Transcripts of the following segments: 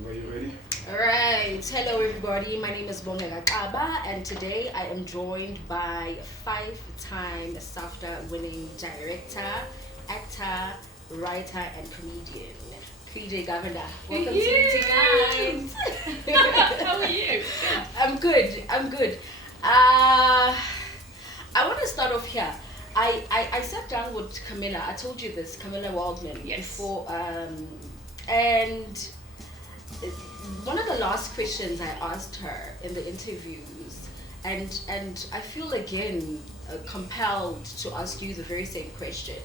Whenever you're ready. Alright, hello everybody. My name is Bongela Kaba, and today I am joined by five-time SAFTA winning director, actor, writer, and comedian, Krijay Govender. Welcome to tonight. How are you? I'm good. I want to start off here. I sat down with Camilla. I told you this, Camilla Waldman, Yes. before, and one of the last questions I asked her in the interviews, and I feel again compelled to ask you the very same question,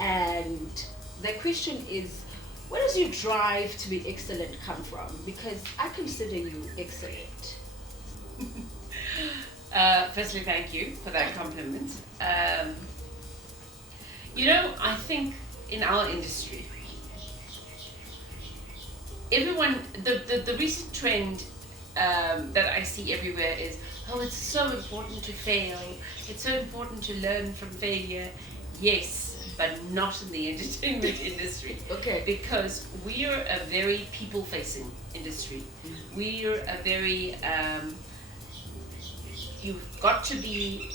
and the question is, where does your drive to be excellent come from? Because I consider you excellent. Firstly, thank you for that compliment. I think in our industry, everyone, the recent trend that I see everywhere is, oh, it's so important to fail. It's so important to learn from failure. Yes, but not in the entertainment industry. Okay. Because we are a very people-facing industry. We are a very, you've got to be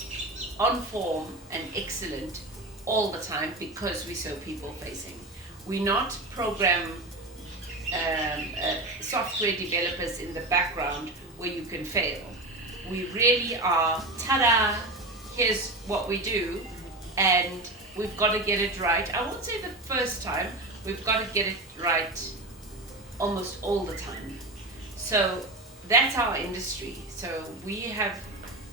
on form and excellent all the time because we're so people-facing. We're not software developers in the background where you can fail. We really are, ta-da, here's what we do, and we've got to get it right. I won't say the first time, we've got to get it right almost all the time. So that's our industry. So we have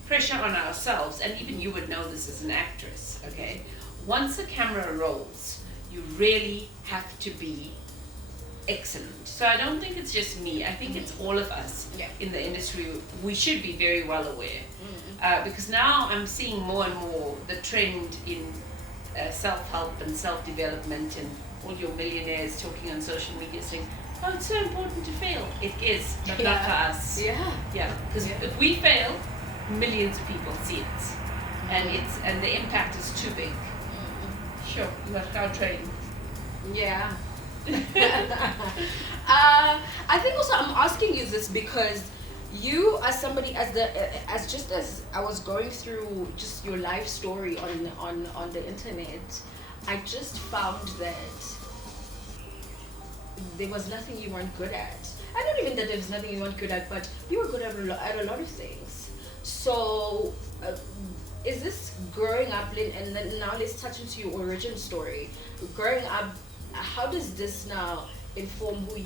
pressure on ourselves, and even you would know this as an actress, okay? Once the camera rolls, you really have to be excellent. So I don't think it's just me. I think it's all of us in the industry. We should be very well aware. Because now I'm seeing more and more the trend in self-help and self-development, and all your millionaires talking on social media saying, oh, it's so important to fail. It is, but not for us. Yeah. Because if we fail, millions of people see it. And the impact is too big. Sure, you have to train. Yeah. I think also I'm asking you this because you, as somebody, as I was going through just your life story on the internet, I just found that there was nothing you weren't good at. I don't even that there was nothing you weren't good at, but you were good at a lot of things. So, is this growing up, and then now let's touch into your origin story. Growing up, how does this now inform who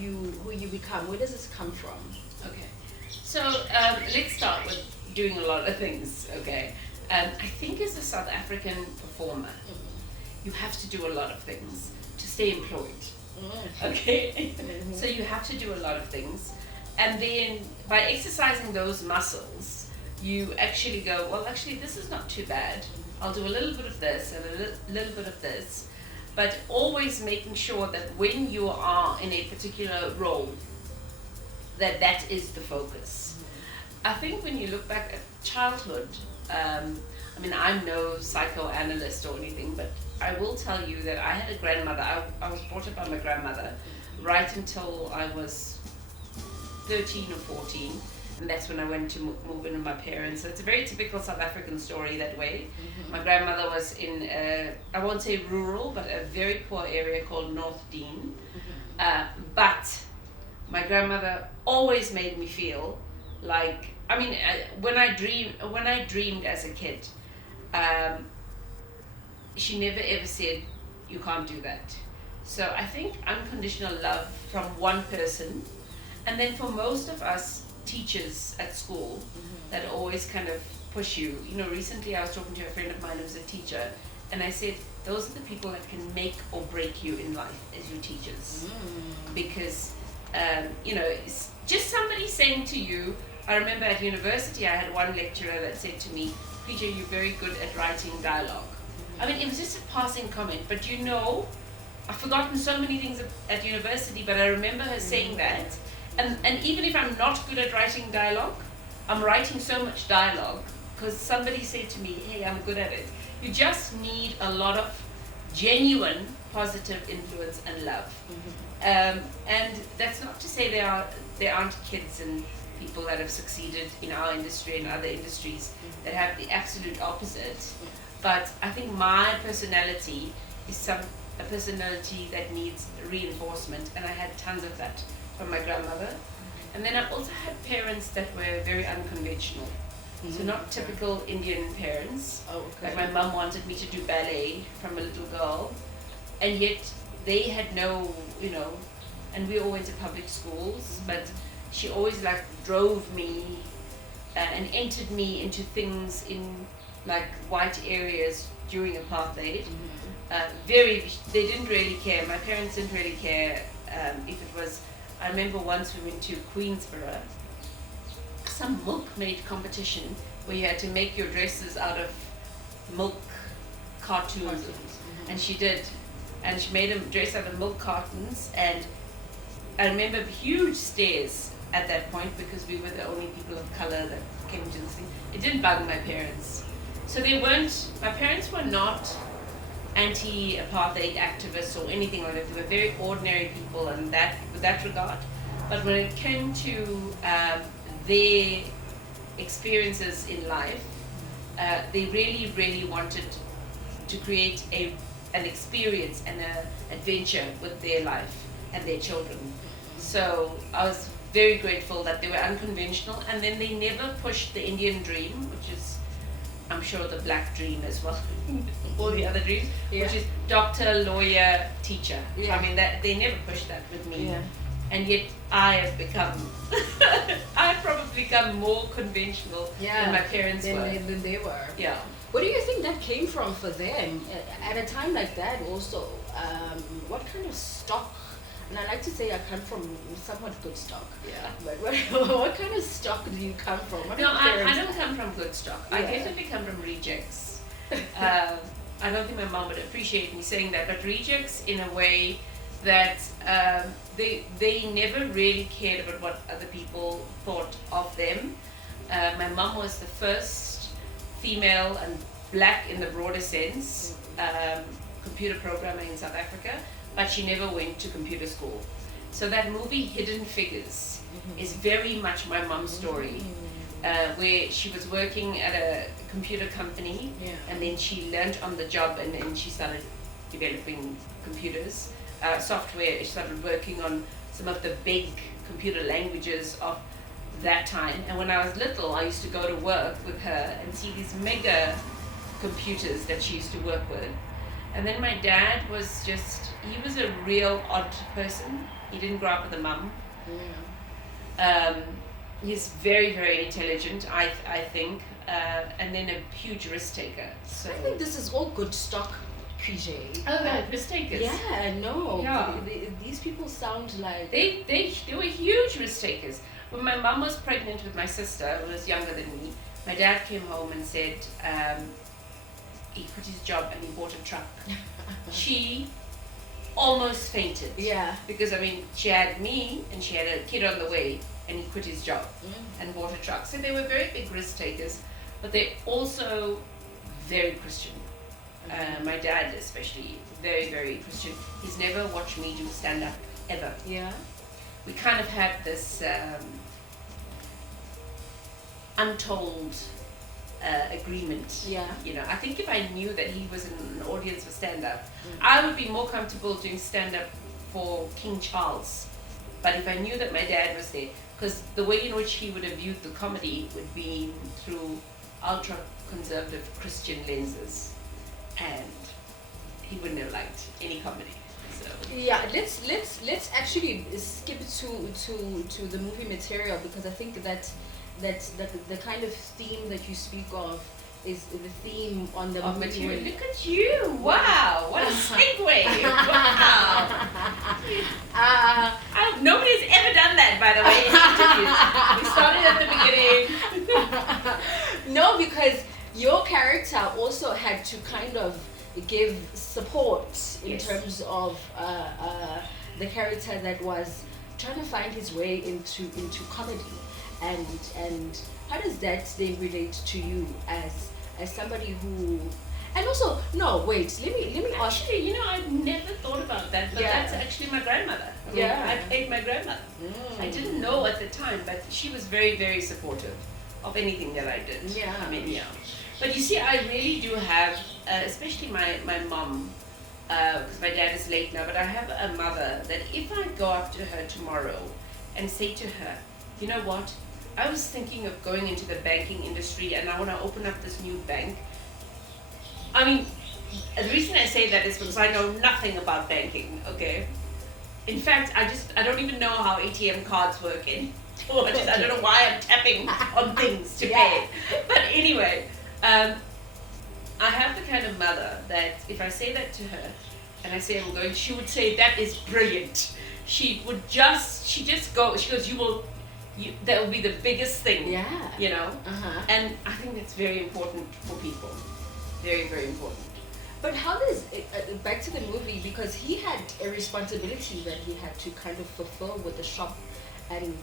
you become? Where does this come from? Okay, so let's start with doing a lot of things. Okay, I think as a South African performer, you have to do a lot of things to stay employed. Okay, so you have to do a lot of things, and then by exercising those muscles, you actually go, well, actually this is not too bad. I'll do a little bit of this and a little bit of this, but always making sure that when you are in a particular role, that is the focus. I think when you look back at childhood, I'm no psychoanalyst or anything, but I will tell you that I had a grandmother. I was brought up by my grandmother right until I was 13 or 14, and that's when I went to move in with my parents. So it's a very typical South African story that way. My grandmother was in, I won't say rural, but a very poor area called North Dean. But my grandmother always made me feel like, when I dreamed as a kid, she never ever said, you can't do that. So I think unconditional love from one person, and then for most of us teachers at school that always kind of push you. Recently I was talking to a friend of mine who's a teacher, and I said, those are the people that can make or break you in life as your teachers. Because, it's just somebody saying to you, I remember at university I had one lecturer that said to me, Krijay, you're very good at writing dialogue. It was just a passing comment, but I've forgotten so many things at university, but I remember her saying that. And even if I'm not good at writing dialogue, I'm writing so much dialogue because somebody said to me, hey, I'm good at it. You just need a lot of genuine positive influence and love. And that's not to say there aren't kids and people that have succeeded in our industry and other industries that have the absolute opposite. But I think my personality is a personality that needs reinforcement, and I had tons of that from my grandmother. And then I also had parents that were very unconventional. So not typical Indian parents. Oh, okay. Like my mum wanted me to do ballet from a little girl, and yet they had no, and we all went to public schools, but she always like drove me and entered me into things in like white areas during apartheid. They didn't really care. My parents didn't really care if it was. I remember once we went to Queensborough, some milkmaid competition where you had to make your dresses out of milk cartoons. And she did. And she made a dress out of milk cartons, and I remember huge stares at that point because we were the only people of color that came to this thing. It didn't bug my parents. So my parents were not anti-apartheid activists or anything like that. They were very ordinary people in that regard. But when it came to their experiences in life, they really, really wanted to create an experience and an adventure with their life and their children. So I was very grateful that they were unconventional, and then they never pushed the Indian dream, which is, I'm sure, the black dream as well, all the other dreams, which is doctor, lawyer, teacher. I mean, that they never pushed that with me. And yet I have I've probably become more conventional than my parents were. Than they were. Yeah. Where do you think that came from for them at a time like that? Also, what kind of stock? And I like to say I come from somewhat good stock. Yeah. But what kind of stock do you come from? No, I don't come from good stock. I definitely come from rejects. I don't think my mom would appreciate me saying that, but rejects in a way that they never really cared about what other people thought of them. My mom was the first female and black in the broader sense computer programmer in South Africa, but she never went to computer school. So that movie Hidden Figures is very much my mom's story, where she was working at a computer company and then she learned on the job, and then she started developing computers, software. She started working on some of the big computer languages of that time. And when I was little, I used to go to work with her and see these mega computers that she used to work with. And then my dad was he was a real odd person. He didn't grow up with a mum. He's very, very intelligent, I think, and then a huge risk taker. So I think this is all good stock, Krijay. Oh, no, risk takers. Yeah, no. Yeah. These people sound like They were huge risk takers. When my mum was pregnant with my sister, who was younger than me, my dad came home and said he quit his job and he bought a truck. She almost fainted. Yeah. Because she had me and she had a kid on the way, and he quit his job and bought a truck. So they were very big risk takers, but they're also very Christian. My dad especially, very, very Christian. He's never watched me do stand-up, ever. Yeah. We kind of had this untold agreement. Yeah. I think if I knew that he was in an audience for stand-up, I would be more comfortable doing stand-up for King Charles. But if I knew that my dad was there, because the way in which he would have viewed the comedy would be through ultra-conservative Christian lenses, and he wouldn't have liked any comedy. So. Yeah, let's actually skip to the movie material, because I think that the kind of theme that you speak of is the theme on the movie. Material. Look at you! Wow, what a segue! Wow! Nobody's ever done that, by the way, in interviews. We started at the beginning. No, because your character also had to kind of give support in terms of the character that was trying to find his way into comedy, and how does that then relate to you as somebody who, And also, no, wait. Let me ask. Actually, I'd never thought about that, but that's actually my grandmother. I paid my grandmother. I didn't know at the time, but she was very, very supportive of anything that I did. Yeah. I mean, yeah. But you see, I really do have, especially my mom, because my dad is late now, but I have a mother that if I go up to her tomorrow and say to her, you know what, I was thinking of going into the banking industry and I want to open up this new bank. I mean, the reason I say that is because I know nothing about banking, okay? In fact, I don't even know how ATM cards work in. I don't know why I'm tapping on things to pay. But anyway, I have the kind of mother that if I say that to her and I say I'm going, she would say that is brilliant. She just goes, that will be the biggest thing. Yeah. And I think that's very important for people. Very, very important. But how does back to the movie, because he had a responsibility that he had to kind of fulfill with the shop and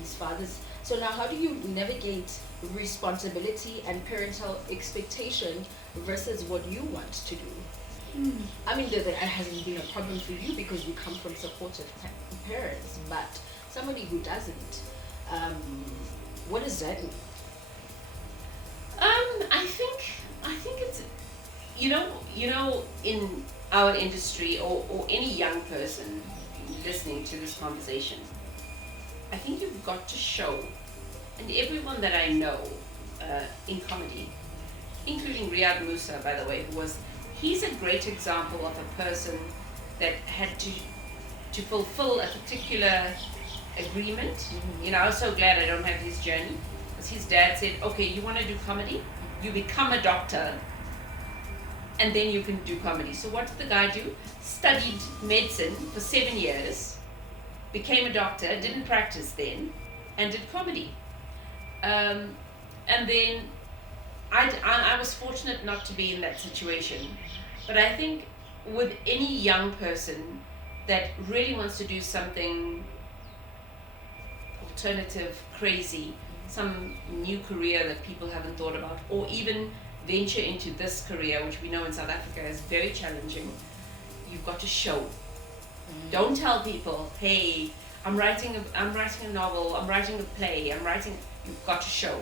his father's. So now how do you navigate responsibility and parental expectation versus what you want to do? I mean, that hasn't been a problem for you because you come from supportive parents, but somebody who doesn't, what does that mean? I think it's, in our industry or any young person listening to this conversation, I think you've got to show, and everyone that I know in comedy, including Riyad Musa, by the way, he's a great example of a person that had to fulfill a particular agreement. I was so glad I don't have his journey, because his dad said, okay, you want to do comedy? You become a doctor, and then you can do comedy. So what did the guy do? Studied medicine for 7 years, became a doctor, didn't practice then, and did comedy. And then I was fortunate not to be in that situation. But I think with any young person that really wants to do something alternative, crazy, some new career that people haven't thought about, or even venture into this career, which we know in South Africa is very challenging, you've got to show. Don't tell people, hey, I'm writing a novel, I'm writing a play, you've got to show.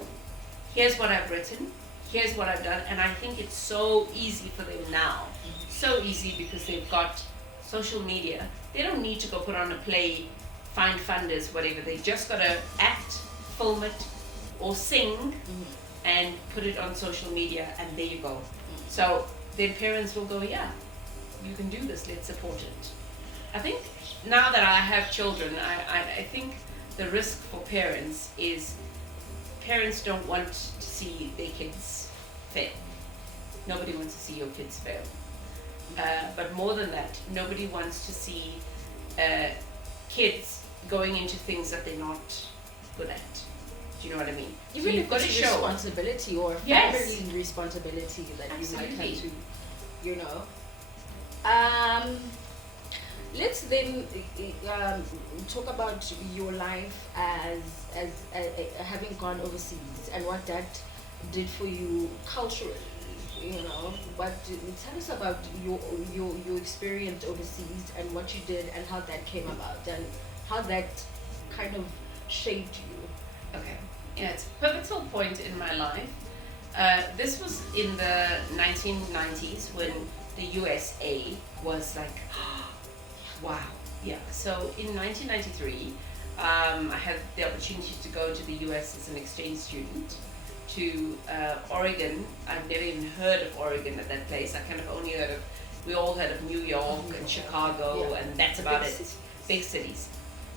Here's what I've written, here's what I've done, and I think it's so easy for them now. So easy because they've got social media. They don't need to go put on a play, find funders, whatever. They just got to act, film it, or sing, and put it on social media, and there you go. So their parents will go, yeah, you can do this, let's support it. I think now that I have children, I think the risk for parents is parents don't want to see their kids fail. Nobody wants to see your kids fail. But more than that, nobody wants to see kids going into things that they're not good at. Do you know what I mean? Even so if it's a responsibility or a family responsibility that Absolutely. You might have to, let's then talk about your life as having gone overseas and what that did for you culturally. But tell us about your experience overseas and what you did and how that came about and how that kind of shaped you. Okay. Yeah, it's a pivotal point in my life. This was in the 1990s when the USA was like, wow. Yeah. So in 1993, I had the opportunity to go to the US as an exchange student to Oregon. I've never even heard of Oregon at that place. I kind of only we all heard of New York and Chicago, and that's about it. Big cities.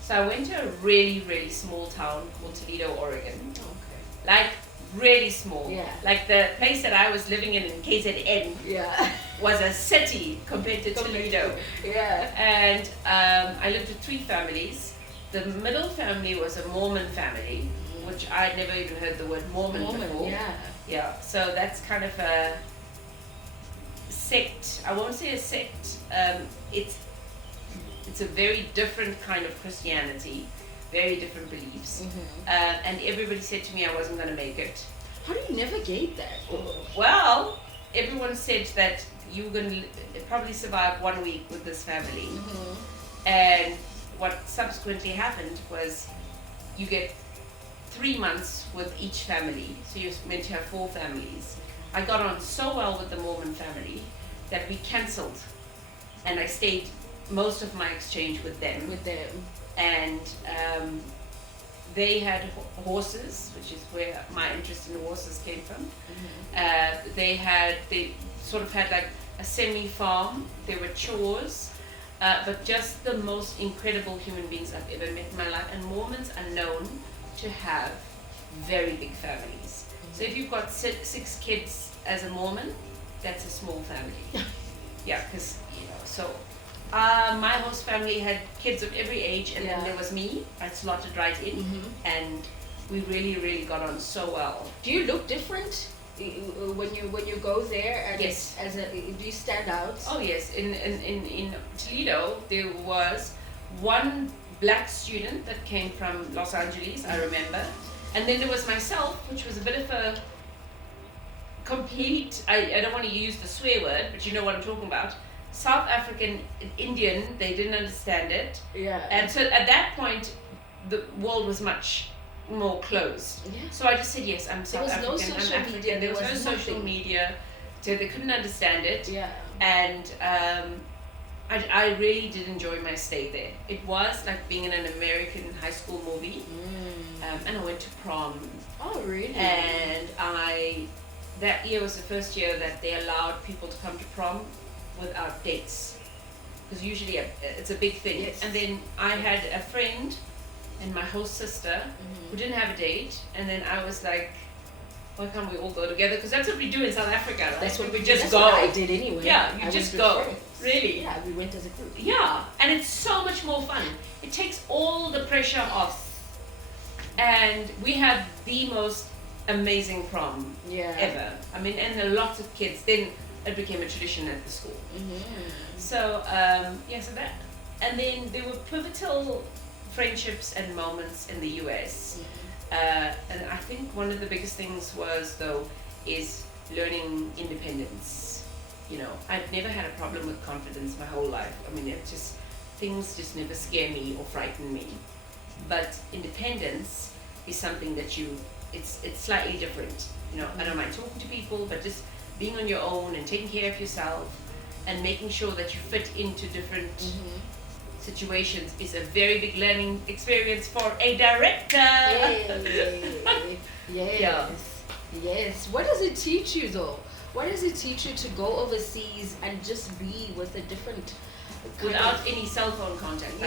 So I went to a really, really small town called Toledo, Oregon. Okay. Like, really small. Yeah. Like the place that I was living in KZN was a city compared to Toledo. Yeah. And I lived with 3 families. The middle family was a Mormon family, which I'd never even heard the word Mormon before. Yeah. Yeah. So that's kind of a sect. I won't say a sect. It's a very different kind of Christianity, very different beliefs. And everybody said to me I wasn't going to make it. How do you navigate that? Well, everyone said that you were going to probably survive 1 week with this family. Mm-hmm. And what subsequently happened was you get 3 months with each family. So you're meant to have 4 families. I got on so well with the Mormon family that we cancelled, and I stayed most of my exchange with them. And they had horses, which is where my interest in horses came from. Mm-hmm. They sort of had like a semi-farm. There were chores, but just the most incredible human beings I've ever met in my life. And Mormons are known to have very big families. So if you've got 6 kids as a Mormon, that's a small family. Yeah, because, so my host family had kids of every age, and then there was me. I slotted right in, and we really, really got on so well. Do you look different when you go there? And yes. Do you stand out? Oh yes. In Toledo, there was one black student that came from Los Angeles, I remember, and then there was myself, which was a bit of a complete, I don't want to use the swear word, but you know what I'm talking about. South African Indian, they didn't understand it. Yeah. And so at that point, the world was much more closed. Yeah. So I just said, yes, I'm South African, no social I'm African. media. There was no social media, so they couldn't understand it. Yeah. And I really did enjoy my stay there. It was like being in an American high school movie. And I went to prom. Oh, really? And that year was the first year that they allowed people to come to prom without dates, because usually it's a big thing. Yes. And then I had a friend and my host sister who didn't have a date, and then I was like, why can't we all go together? Because that's what we do in South Africa, right? That's what we just that's go. What I did anyway. Yeah, you just go. Really? Yeah, we went as a group. Yeah, and it's so much more fun. It takes all the pressure off, and we had the most amazing prom ever. I mean, and there are lots of kids. Then it became a tradition at the school. So so that, and then there were pivotal friendships and moments in the US. And I think one of the biggest things is learning independence. I've never had a problem with confidence my whole life. I mean, things just never scare me or frighten me. But independence is something that it's slightly different. I don't mind talking to people, but just being on your own and taking care of yourself and making sure that you fit into different situations is a very big learning experience for a director. Yes. What does it teach you though? What does it teach you to go overseas and just be with a different without any cell phone contact?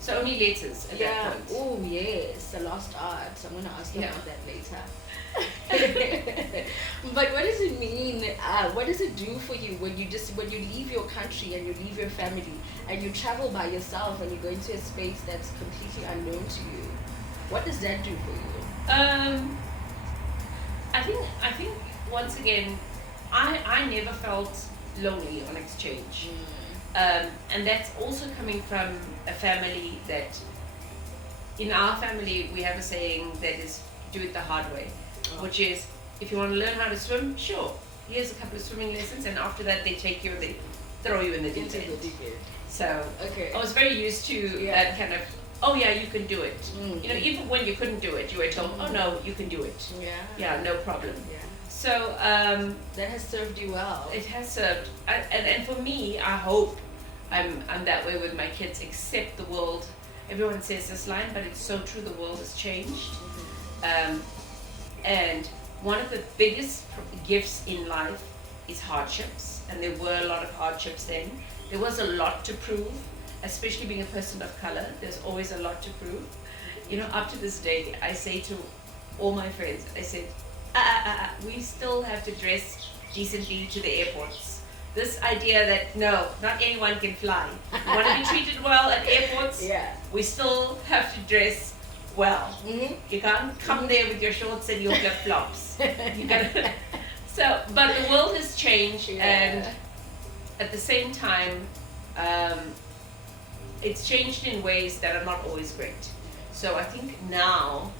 So only letters at that point. Oh yes, the lost art. I'm gonna ask you about that later. But what does it mean? What does it do for you when you leave your country and you leave your family and you travel by yourself and you go into a space that's completely unknown to you? What does that do for you? I think once again, I never felt lonely on exchange, and that's also coming from a family that, in our family, we have a saying that is, do it the hard way. Which is, if you want to learn how to swim, sure, here's a couple of swimming lessons, and after that they take you and they throw you in the deep end. So I was very used to that kind of, oh yeah, you can do it. Even when you couldn't do it, you were told, oh no, you can do it. Yeah, no problem. So that has served you well. It has served, and for me, I hope I'm that way with my kids. Except the world, everyone says this line, but it's so true. The world has changed. And one of the biggest gifts in life is hardships, and there were a lot of hardships then. There was a lot to prove, especially being a person of color. There's always a lot to prove. Up to this day, I say to all my friends, I said, we still have to dress decently to the airports. This idea that, no, not anyone can fly. You want to be treated well at airports? We still have to dress well. You can't come there with your shorts and your flip-flops. You gotta. So, but the world has changed, and at the same time, it's changed in ways that are not always great. So I think now,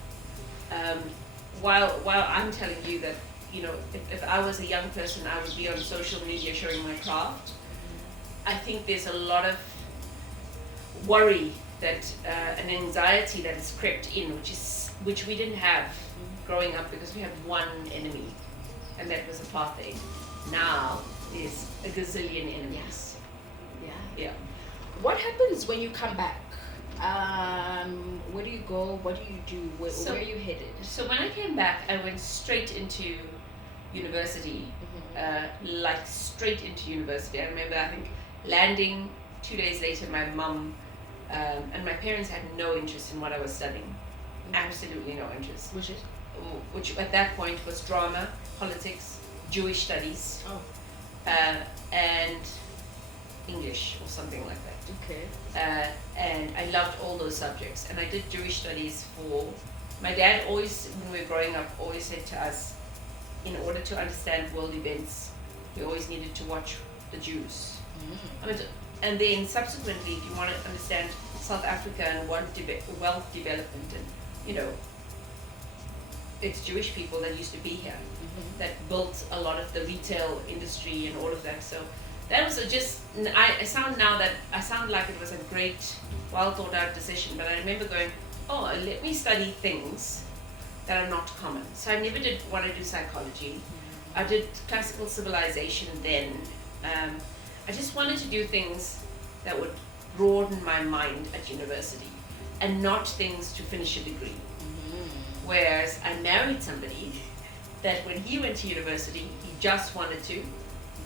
while I'm telling you that if I was a young person, I would be on social media showing my craft. I think there's a lot of worry that an anxiety that has crept in, which we didn't have growing up because we had one enemy, and that was apartheid. Now there's a gazillion enemies. Yeah. What happens when you come back? Where do you go? What do you do? Where are you headed? So when I came back, I went straight into university, like straight into university. I remember, I think, landing 2 days later, my mum and my parents had no interest in what I was studying. Absolutely no interest. Which at that point was drama, politics, Jewish studies, and English or something like that. Okay. And I loved all those subjects. And I did Jewish studies for... My dad always, when we were growing up, always said to us, in order to understand world events, we always needed to watch the Jews. I mean, and then subsequently, if you want to understand South Africa and wealth development, and it's Jewish people that used to be here that built a lot of the retail industry and all of that. So that was I sound like it was a great, well thought out decision, but I remember going, let me study things that are not common. So I never did want to do psychology. I did classical civilization then. I just wanted to do things that would broaden my mind at university and not things to finish a degree. Whereas I married somebody that when he went to university, he just wanted to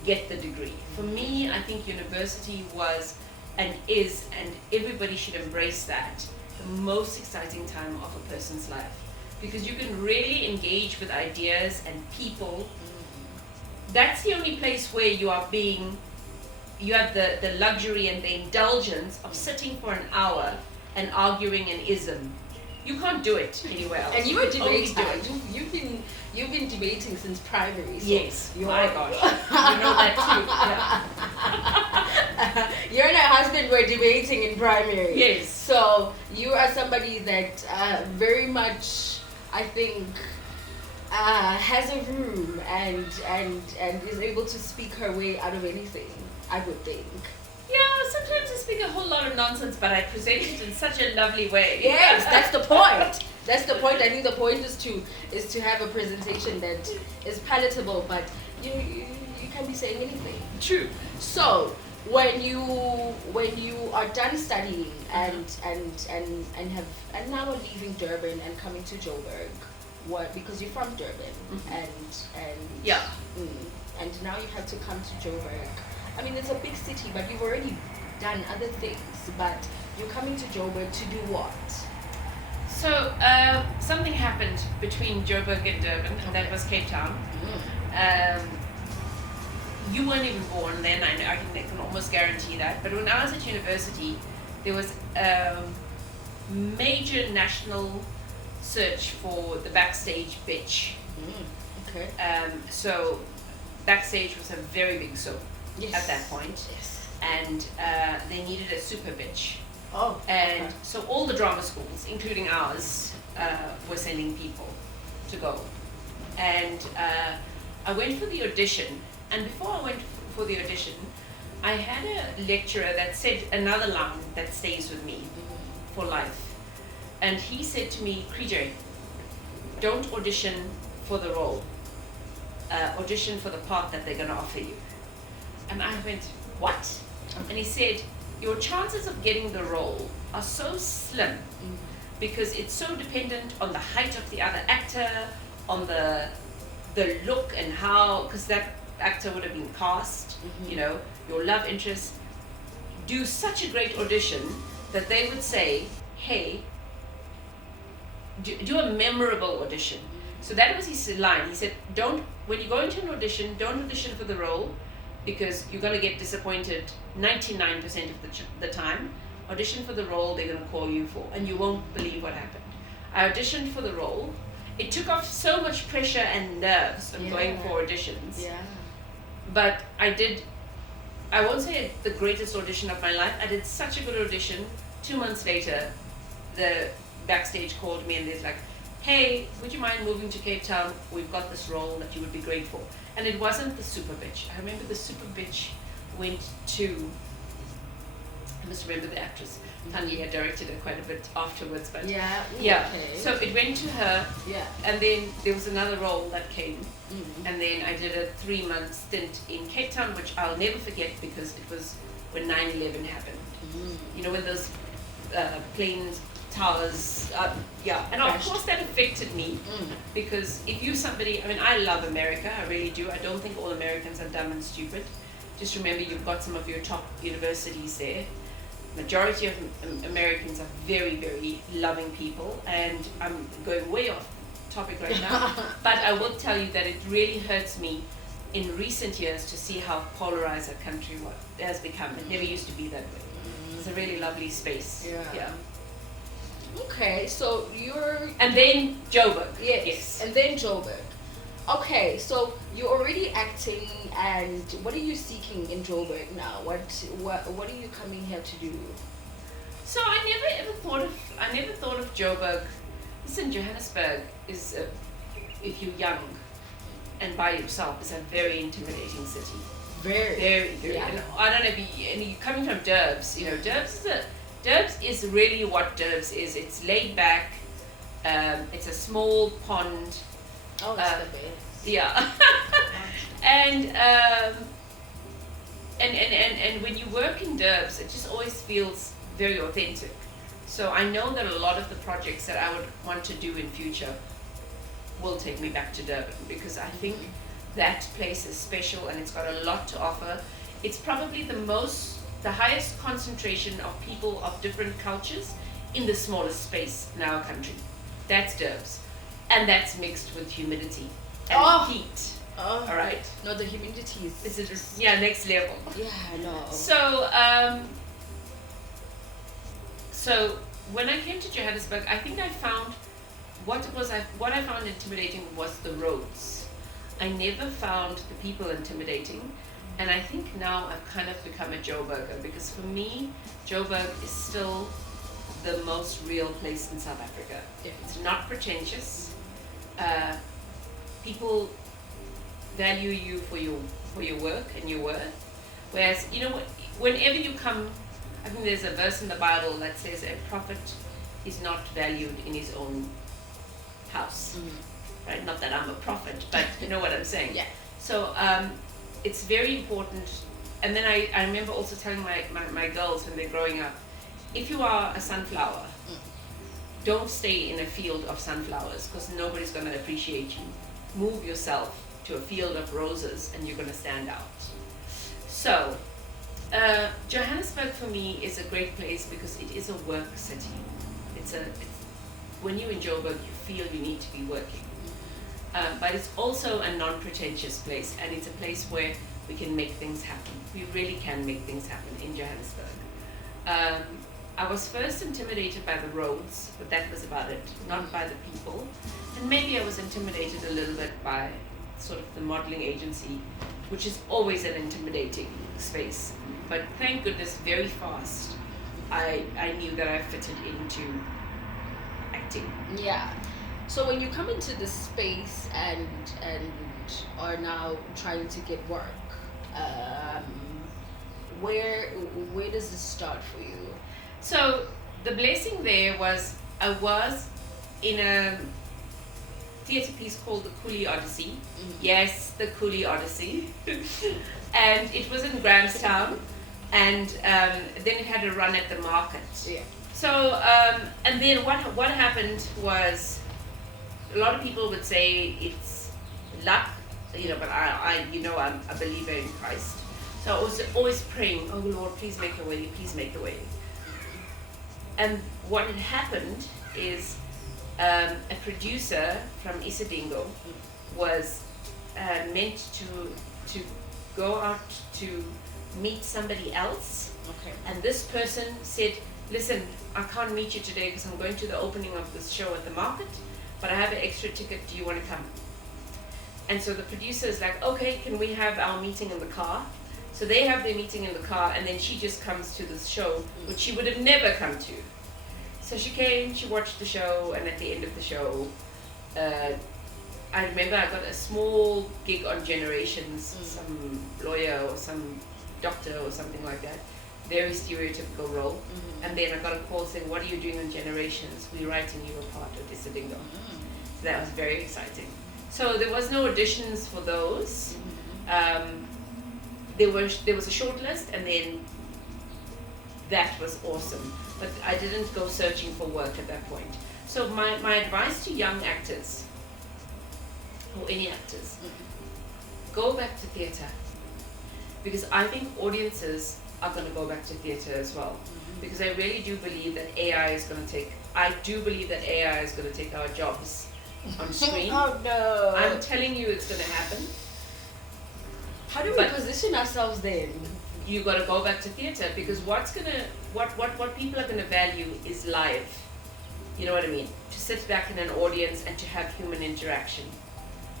get the degree. For me, I think university was and is, and everybody should embrace that, the most exciting time of a person's life. Because you can really engage with ideas and people. That's the only place where you have the luxury and the indulgence of sitting for an hour and arguing an ism. You can't do it anywhere else. And you were debating. You've been debating since primary. So yes. My gosh. You know that too. Yeah. You and your husband were debating in primary. Yes. So you are somebody that very much, I think, has a room and is able to speak her way out of anything, I would think. Yeah, sometimes I speak a whole lot of nonsense, but I present it in such a lovely way. Yes, that's the point. That's the point. I think the point is to have a presentation that is palatable, but you can be saying anything. True. So when you are done studying and now are leaving Durban and coming to Joburg, because you're from Durban and now you have to come to Joburg. I mean, it's a big city, but you've already done other things. But you're coming to Joburg to do what? So something happened between Joburg and Durban, and that was Cape Town. You weren't even born then, I can almost guarantee that. But when I was at university, there was a major national search for the Backstage bitch. Okay. So Backstage was a very big soap. Yes. At that point. Yes. And they needed a super bitch. Oh. And okay. so all the drama schools, including ours, were sending people to go. And I went for the audition. And before I went for the audition, I had a lecturer that said another line that stays with me for life. And he said to me, Krijay, don't audition for the role. Audition for the part that they're going to offer you. And I went, what? And he said, your chances of getting the role are so slim because it's so dependent on the height of the other actor, on the look and how, because that actor would have been cast, your love interest. Do such a great audition that they would say, hey, do a memorable audition. So that was his line. He said, when you go into an audition, don't audition for the role, because you're going to get disappointed 99% of the time. Audition for the role they're going to call you for, and you won't believe what happened. I auditioned for the role. It took off so much pressure and nerves of going for auditions. Yeah. But I won't say the greatest audition of my life. I did such a good audition. 2 months later, the Backstage called me and they're like, hey, would you mind moving to Cape Town? We've got this role that you would be great for. And it wasn't the super bitch. I remember the super bitch went to, I must remember the actress. Tanya directed it quite a bit afterwards, but Yeah. yeah. Okay. So it went to her, Yeah. and then there was another role that came, Mm. and then I did a 3-month stint in Cape Town, which I'll never forget because it was when 9/11 happened. Mm. You know, when those planes, towers, yeah. And of Crashed. course that affected me Mm. because if you're somebody, I mean, I love America, I really do. I don't think all Americans are dumb and stupid. Just remember you've got some of your top universities there. Majority of Americans are very, very loving people, and I'm going way off topic right now, but I will tell you that it really hurts me in recent years to see how polarized our country has become. It never used to be that way. It's a really lovely space. Yeah. Okay, so you're And then Joburg. yes, and then Joburg. Okay, so you're already acting, and what are you seeking in Joburg now? What are you coming here to do? So I never thought of Joburg. Listen, Johannesburg is, if you're young and by yourself, is a very intimidating city. Very. Yeah. And I don't know if you're coming from Durbs. You know, Durbs is really what Durbs is. It's laid back. It's a small pond. Oh, that's the best. Yeah. and when you work in Durbs, it just always feels very authentic. So I know that a lot of the projects that I would want to do in future will take me back to Durban, because I think that place is special and it's got a lot to offer. It's probably the highest concentration of people of different cultures in the smallest space in our country. That's Durbs. And that's mixed with humidity and heat. Oh. All right. No, the humidity is. Next level. Yeah, I know. So when I came to Johannesburg, I think I found what I found intimidating was the roads. I never found the people intimidating, and I think now I've kind of become a Joburger, because for me, Joburg is still the most real place in South Africa. Yeah. It's not pretentious. People value you for your work and your worth. Whereas, you know, whenever you come, I think there's a verse in the Bible that says a prophet is not valued in his own house. Right? Not that I'm a prophet, but you know what I'm saying. Yeah. So it's very important. And then I remember also telling my girls when they're growing up, if you are a sunflower, don't stay in a field of sunflowers, because nobody's going to appreciate you. Move yourself to a field of roses and you're going to stand out. So Johannesburg for me is a great place because it is a work city. When you're in Joburg, you feel you need to be working. But it's also a non-pretentious place, and it's a place where we can make things happen. We really can make things happen in Johannesburg. I was first intimidated by the roads, but that was about it, not by the people. And maybe I was intimidated a little bit by sort of the modeling agency, which is always an intimidating space. But thank goodness, very fast, I knew that I fitted into acting. Yeah. So when you come into this space and are now trying to get work, where does this start for you? So the blessing there was I was in a theatre piece called The Coolie Odyssey. Yes, The Coolie Odyssey. And it was in Grahamstown, and then it had a run at the market. Yeah. So and then what happened was, a lot of people would say it's luck, you know, but I'm a believer in Christ. So I was always praying, oh Lord, please make a way, please make a way. And what had happened is a producer from Isidingo was meant to go out to meet somebody else. Okay. And this person said, listen, I can't meet you today because I'm going to the opening of this show at the market, but I have an extra ticket, do you want to come? And so the producer is like, okay, can we have our meeting in the car? So they have their meeting in the car, and then she just comes to this show, which she would have never come to. So she came, she watched the show, and at the end of the show, I remember I got a small gig on Generations, some lawyer or some doctor or something like that, very stereotypical role. And then I got a call saying, what are you doing on Generations? We're writing you a part of Isidingo. So that was very exciting. So there was no auditions for those. There was a short list, and then that was awesome. But I didn't go searching for work at that point. So my advice to young actors, or any actors, go back to theatre. Because I think audiences are going to go back to theatre as well. Because I really do believe that AI is going to take our jobs on screen. Oh no. I'm telling you it's going to happen. How do we position ourselves then? You got to go back to theatre, because what people are going to value is live. You know what I mean? To sit back in an audience and to have human interaction.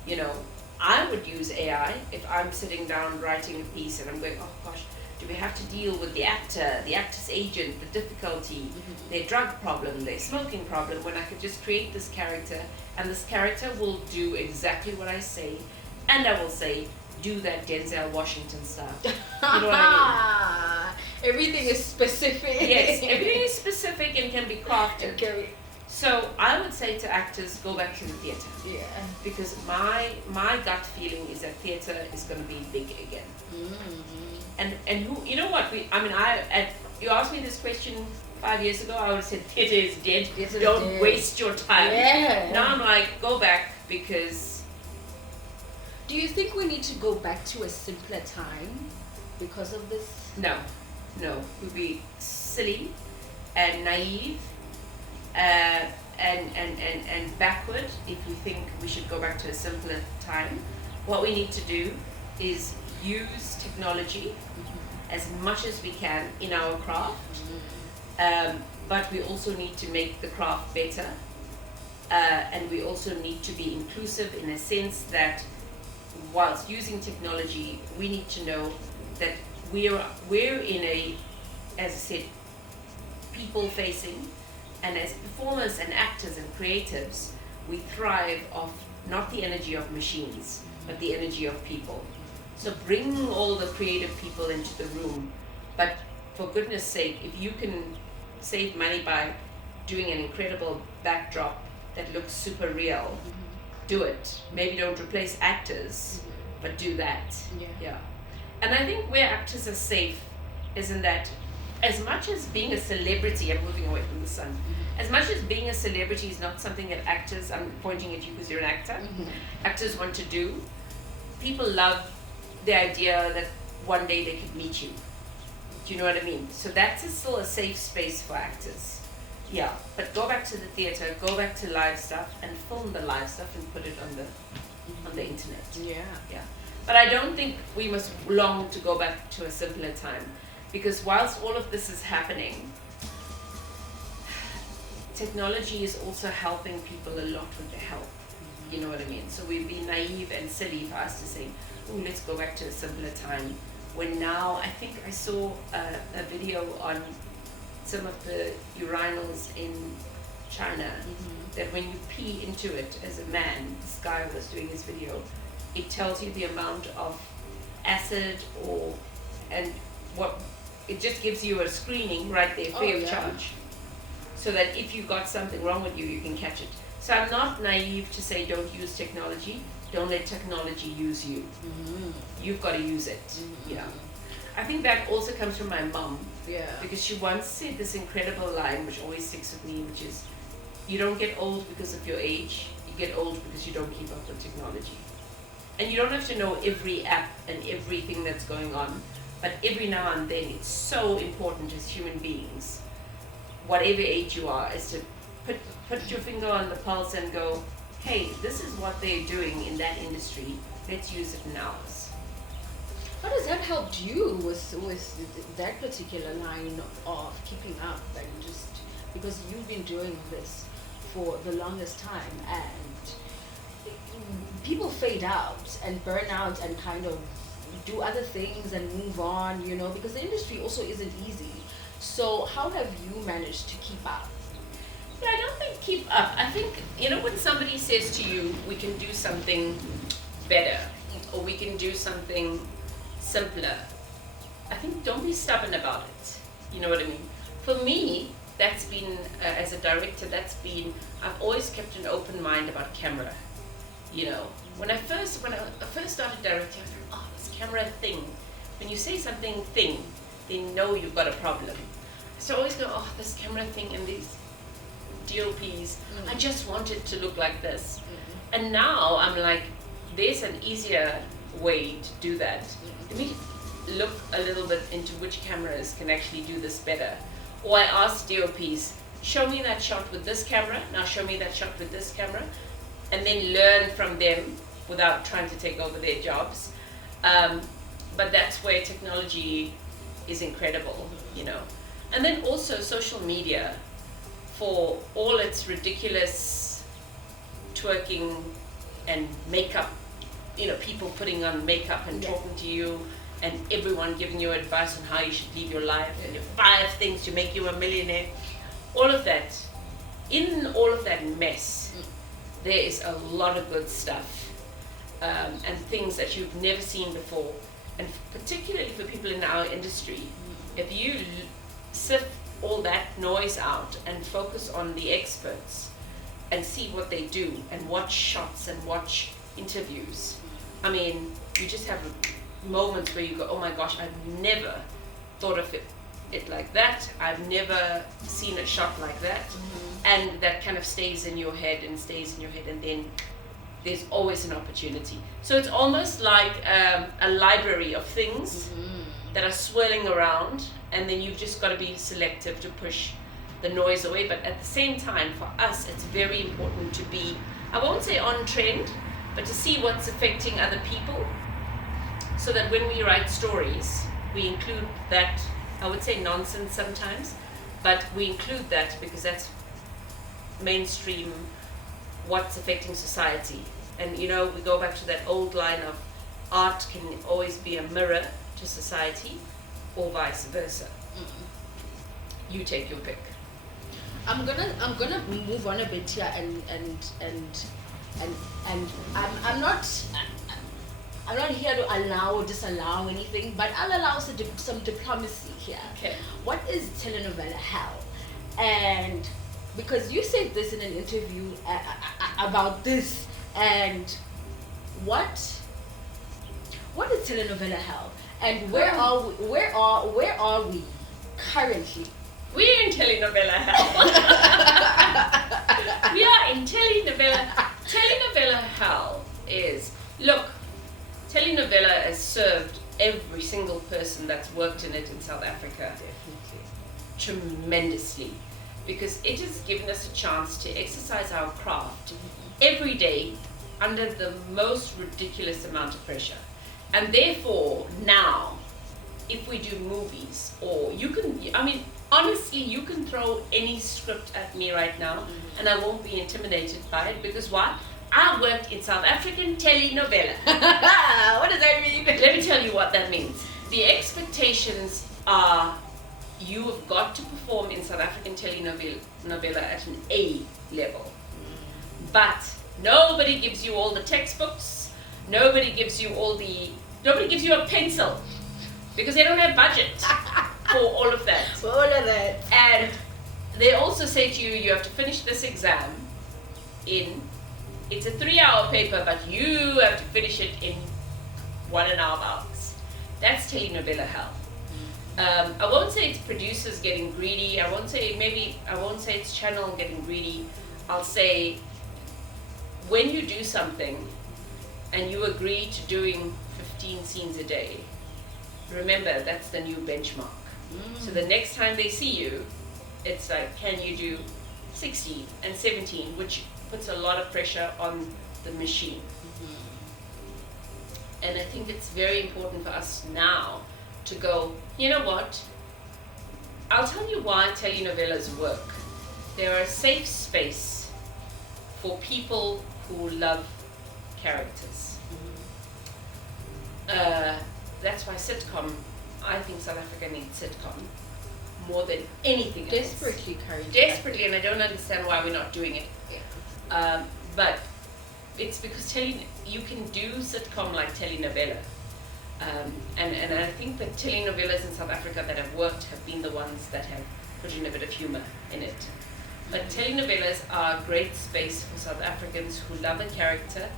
You know, I would use AI if I'm sitting down writing a piece and I'm going, oh gosh, do we have to deal with the actor, the actor's agent, the difficulty, their drug problem, their smoking problem, when I could just create this character, and this character will do exactly what I say, and I will say, do that Denzel Washington style. You know what I mean? Everything is specific. Yes, everything is specific and can be crafted. Okay. So I would say to actors, go back to the theatre. Yeah. Because my gut feeling is that theatre is going to be big again. And who, you know what? You asked me this question 5 years ago. I would have said theatre is dead. Don't waste your time. Yeah. Now I'm like, go back, because. Do you think we need to go back to a simpler time because of this? No. It would be silly and naive. And backward if we think we should go back to a simpler time. What we need to do is use technology as much as we can in our craft, but we also need to make the craft better, and we also need to be inclusive in a sense that whilst using technology, we need to know that we're in a, as I said, people facing. And as performers and actors and creatives, we thrive off not the energy of machines, but the energy of people. So bring all the creative people into the room. But for goodness sake, if you can save money by doing an incredible backdrop that looks super real, do it. Maybe don't replace actors, but do that. Yeah. And I think where actors are safe is in that, as much as being a celebrity, I'm moving away from the sun, as much as being a celebrity is not something that actors, I'm pointing at you because you're an actor, actors want to do, people love the idea that one day they could meet you. Do you know what I mean? So that's still a safe space for actors. Yeah, but go back to the theatre, go back to live stuff and film the live stuff and put it on the internet. Yeah. But I don't think we must long to go back to a simpler time. Because whilst all of this is happening, technology is also helping people a lot with their health. You know what I mean? So we'd be naive and silly for us to say, oh, let's go back to a simpler time. When now, I think I saw a video on some of the urinals in China, that when you pee into it as a man, this guy was doing his video, it tells you the amount of acid it just gives you a screening right there free of charge, so that if you got something wrong with you, you can catch it. So I'm not naive to say don't use technology, don't let technology use you. You've got to use it. Yeah. I think that also comes from my mom, because she once said this incredible line which always sticks with me, which is, you don't get old because of your age, you get old because you don't keep up with technology. And you don't have to know every app and everything that's going on, but every now and then it's so important as human beings, whatever age you are, is to put your finger on the pulse and go, hey, this is what they're doing in that industry, let's use it in ours. How does that help you with that particular line of keeping up, and just because you've been doing this for the longest time, and people fade out and burn out and kind of do other things and move on, because the industry also isn't easy. So how have you managed to keep up? Yeah, I don't think keep up. I think, when somebody says to you, we can do something better, or we can do something simpler, I think don't be stubborn about it. You know what I mean? For me, that's been, as a director, I've always kept an open mind about camera. When I first started directing, I thought, oh, this camera thing. When you say something thing, they know you've got a problem. So I always go, oh, this camera thing and these DOPs, I just want it to look like this. And now I'm like, there's an easier way to do that. Let me look a little bit into which cameras can actually do this better. Or I ask DOPs, show me that shot with this camera, now show me that shot with this camera, and then learn from them without trying to take over their jobs. But that's where technology is incredible, And then also social media, for all its ridiculous twerking and makeup, people putting on makeup and talking to you, and everyone giving you advice on how you should live your life, and your 5 things to make you a millionaire. All of that, in all of that mess, there is a lot of good stuff, and things that you've never seen before. And particularly for people in our industry, if you sift all that noise out and focus on the experts and see what they do and watch shots and watch interviews, I mean, you just have moments where you go, oh my gosh, I've never thought of it like that. I've never seen a shot like that. And that kind of stays in your head, and then there's always an opportunity. So it's almost like a library of things that are swirling around, and then you've just got to be selective to push the noise away. But at the same time, for us, it's very important to be, I won't say on trend, but to see what's affecting other people, so that when we write stories, we include that, I would say nonsense sometimes, but we include that because that's mainstream, what's affecting society. And we go back to that old line of art can always be a mirror to society, or vice versa. You take your pick. I'm gonna move on a bit here, and I'm not here to allow or disallow anything, but I'll allow some diplomacy here. Okay. What is telenovela hell? And because you said this in an interview about this, and what is telenovela hell? And where are we currently? We're in telenovela hell. We are in telenovela. Telenovela hell is, look, telenovela has served every single person that's worked in it in South Africa tremendously, because it has given us a chance to exercise our craft every day under the most ridiculous amount of pressure. And therefore, now, if we do movies, or honestly, you can throw any script at me right now, and I won't be intimidated by it, because why? I worked in South African telenovela. What does that mean? Let me tell you what that means. The expectations are, you have got to perform in South African telenovela at an A level. But nobody gives you all the textbooks, nobody gives you a pencil, because they don't have budget for all of that. For all of that. And they also say to you, you have to finish this exam it's a 3-hour paper, but you have to finish it in 1.5 hours. That's telenovela hell. I won't say it's producers getting greedy. I won't say it's channel getting greedy. I'll say, when you do something and you agree to doing 15 scenes a day, remember that's the new benchmark. So the next time they see you, it's like, can you do 16 and 17, which puts a lot of pressure on the machine. And I think it's very important for us now to go, you know what? I'll tell you why telenovelas work. They're a safe space for people who love characters. That's why I think South Africa needs sitcom. more than anything else. Desperately, Krijay. Desperately, and I don't understand why we're not doing it. Yeah. But it's because you can do sitcom like telenovela. And I think that telenovelas in South Africa that have worked have been the ones that have put in a bit of humor in it. But telenovelas are a great space for South Africans who love a character,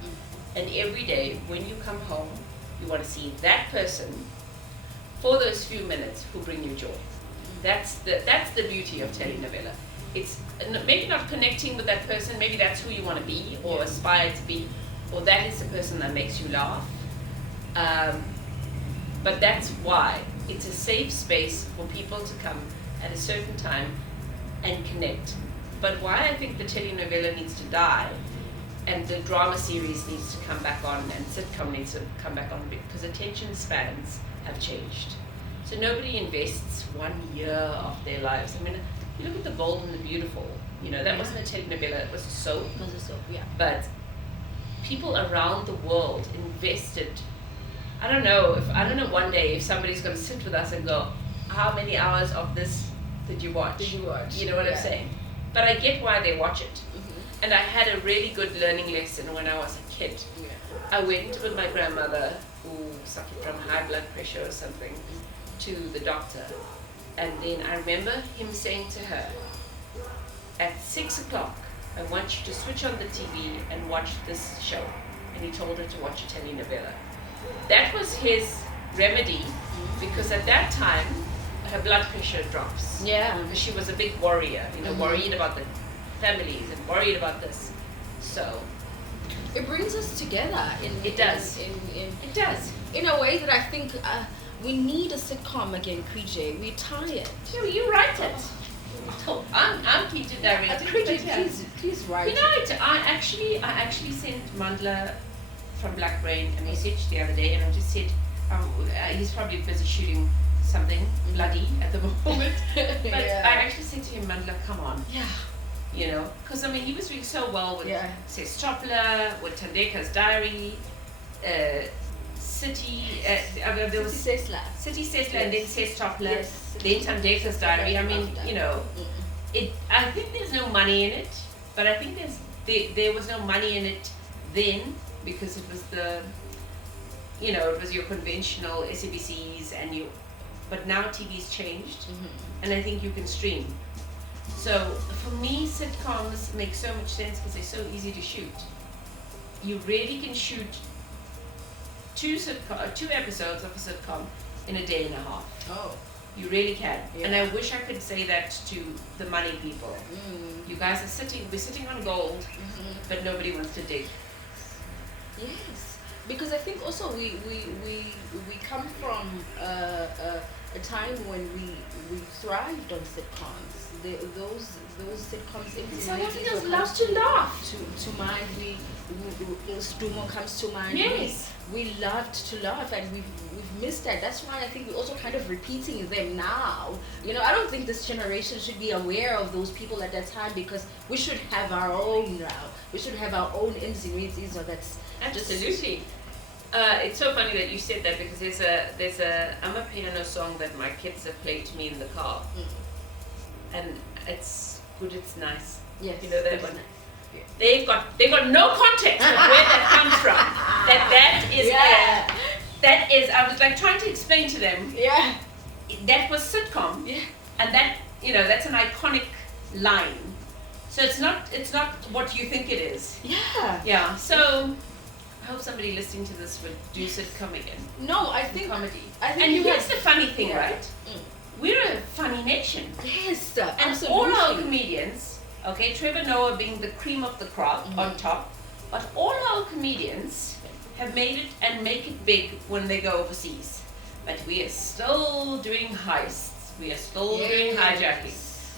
and every day when you come home, you want to see that person for those few minutes who bring you joy. That's the beauty of telenovela. It's maybe not connecting with that person, maybe that's who you want to be or aspire to be, or that is the person that makes you laugh. But that's why it's a safe space for people to come at a certain time and connect. But why I think the telenovela needs to die and the drama series needs to come back on and sitcom needs to come back on, because attention spans have changed. So nobody invests 1 year of their lives. I mean, you look at The Bold and the Beautiful, that wasn't a telenovela, it was a soap. It was a soap, yeah. But people around the world invested. I don't know one day if somebody's going to sit with us and go, how many hours of this did you watch? You know what I'm saying? But I get why they watch it. Mm-hmm. And I had a really good learning lesson when I was a kid. Yeah. I went with my grandmother, who suffered from high blood pressure or something, to the doctor. And then I remember him saying to her, at 6 o'clock, I want you to switch on the TV and watch this show. And he told her to watch a telenovela. That was his remedy, because at that time her blood pressure drops. Yeah. Because she was a big worrier, worried about the families and worried about this. So it brings us together. It does. In a way that I think we need a sitcom again, Krijay. We're tired. Yeah, you write it. Oh, I'm keen to direct it. Krijay, please write. I actually sent Mandla from Black Brain a message the other day, and I just said he's probably busy shooting something bloody at the moment. But I actually said to him, Mandla, come on. Yeah. Because he was doing so well with Ses Chopla, with Tandeka's Diary, City Sesla, and then Ses Chopla, then Tandeka's Diary. I think there's no money in it, but I think there was no money in it then, because it was it was your conventional SABCs but now TV's changed, and I think you can stream. So for me, sitcoms make so much sense because they're so easy to shoot. You really can shoot two episodes of a sitcom in a day and a half. Oh. You really can. Yeah. And I wish I could say that to the money people. You guys we're sitting on gold, but nobody wants to dig. Yes, because I think also we come from a time when we thrived on sitcoms. Those sitcoms. South Africans love to laugh. To mind, Isidingo comes to mind. Yes, we loved to laugh, and we've missed that. That's why I think we're also kind of repeating them now. I don't think this generation should be aware of those people at that time, because we should have our own now. We should have our own insinuities, or that's absolutely. It's so funny that you said that, because there's a Amapiano song that my kids have played to me in the car, and it's good. It's nice. Yes, that one. Nice. Yeah. They've got no context of where that comes from. That is. I was like trying to explain to them. Yeah. That was sitcom. Yeah. And that that's an iconic line. So it's not what you think it is. Yeah. Yeah. So I hope somebody listening to this would do sitcom again. No, I think comedy. And here's the funny thing, right? We're a funny nation. Yes, and absolutely. all our comedians, Trevor Noah being the cream of the crop on top, but all our comedians have made it and make it big when they go overseas. But we are still doing heists. We are still doing hijacking.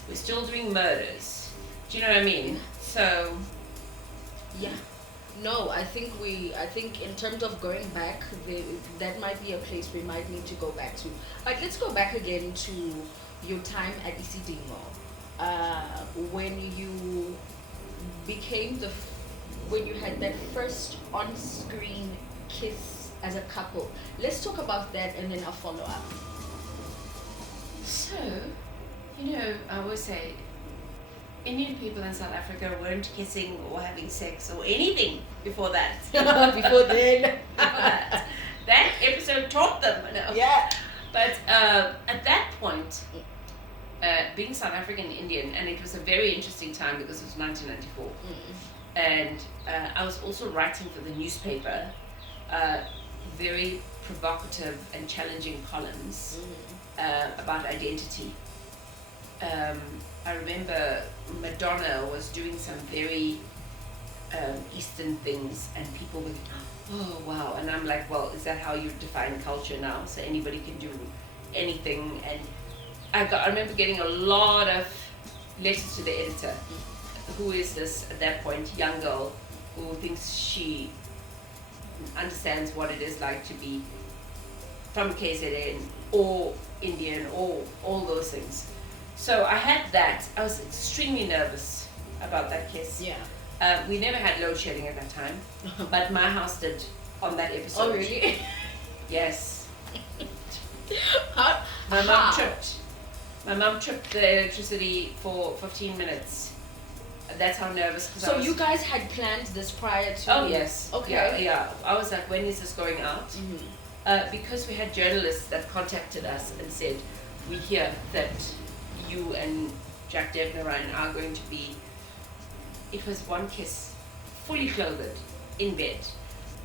We're still doing murders. Do you know what I mean? So, yeah. No, I think in terms of going back, that might be a place we might need to go back to. Like, let's go back again to your time at Isidingo, when you became when you had that first on-screen kiss as a couple. Let's talk about that, and then I'll follow up. So, You know, I always say Indian people in South Africa weren't kissing or having sex or anything before that. Before then. That episode taught them. Yeah. But at that point, being South African Indian, and it was a very interesting time because it was 1994, and I was also writing for the newspaper, very provocative and challenging columns about identity. I remember Madonna was doing some very Eastern things, and people were, oh wow, and I'm like, well, is that how you define culture now? So anybody can do anything. And I remember getting a lot of letters to the editor. Who is this at that point young girl who thinks she understands what it is like to be from KZN or Indian or all those things. So I had that. I was extremely nervous about that kiss. Yeah. We never had load shedding at that time, but my house did on that episode. Oh really? Yes. How? My mum tripped. My mum tripped the electricity for 15 minutes. That's how nervous. So you guys had planned this prior to? Oh yes. Okay. Yeah. I was like, when is this going out? Because we had journalists that contacted us and said, we hear that you and Jack Devnarine are going to be. It was one kiss, fully clothed, in bed.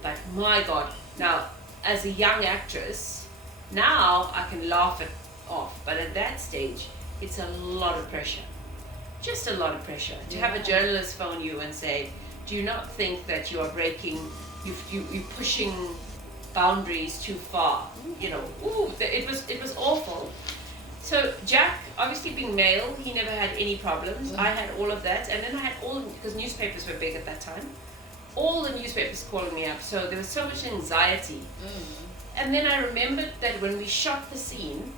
But my God, now as a young actress, now I can laugh it off. But at that stage, it's a lot of pressure. Just a lot of pressure. To have a journalist phone you and say, do you not think that you are breaking, you're pushing boundaries too far? You know, it was awful. So Jack, obviously being male, he never had any problems. I had all of that, and then I had because newspapers were big at that time, all the newspapers calling me up. So there was so much anxiety. And then I remembered that when we shot the scene,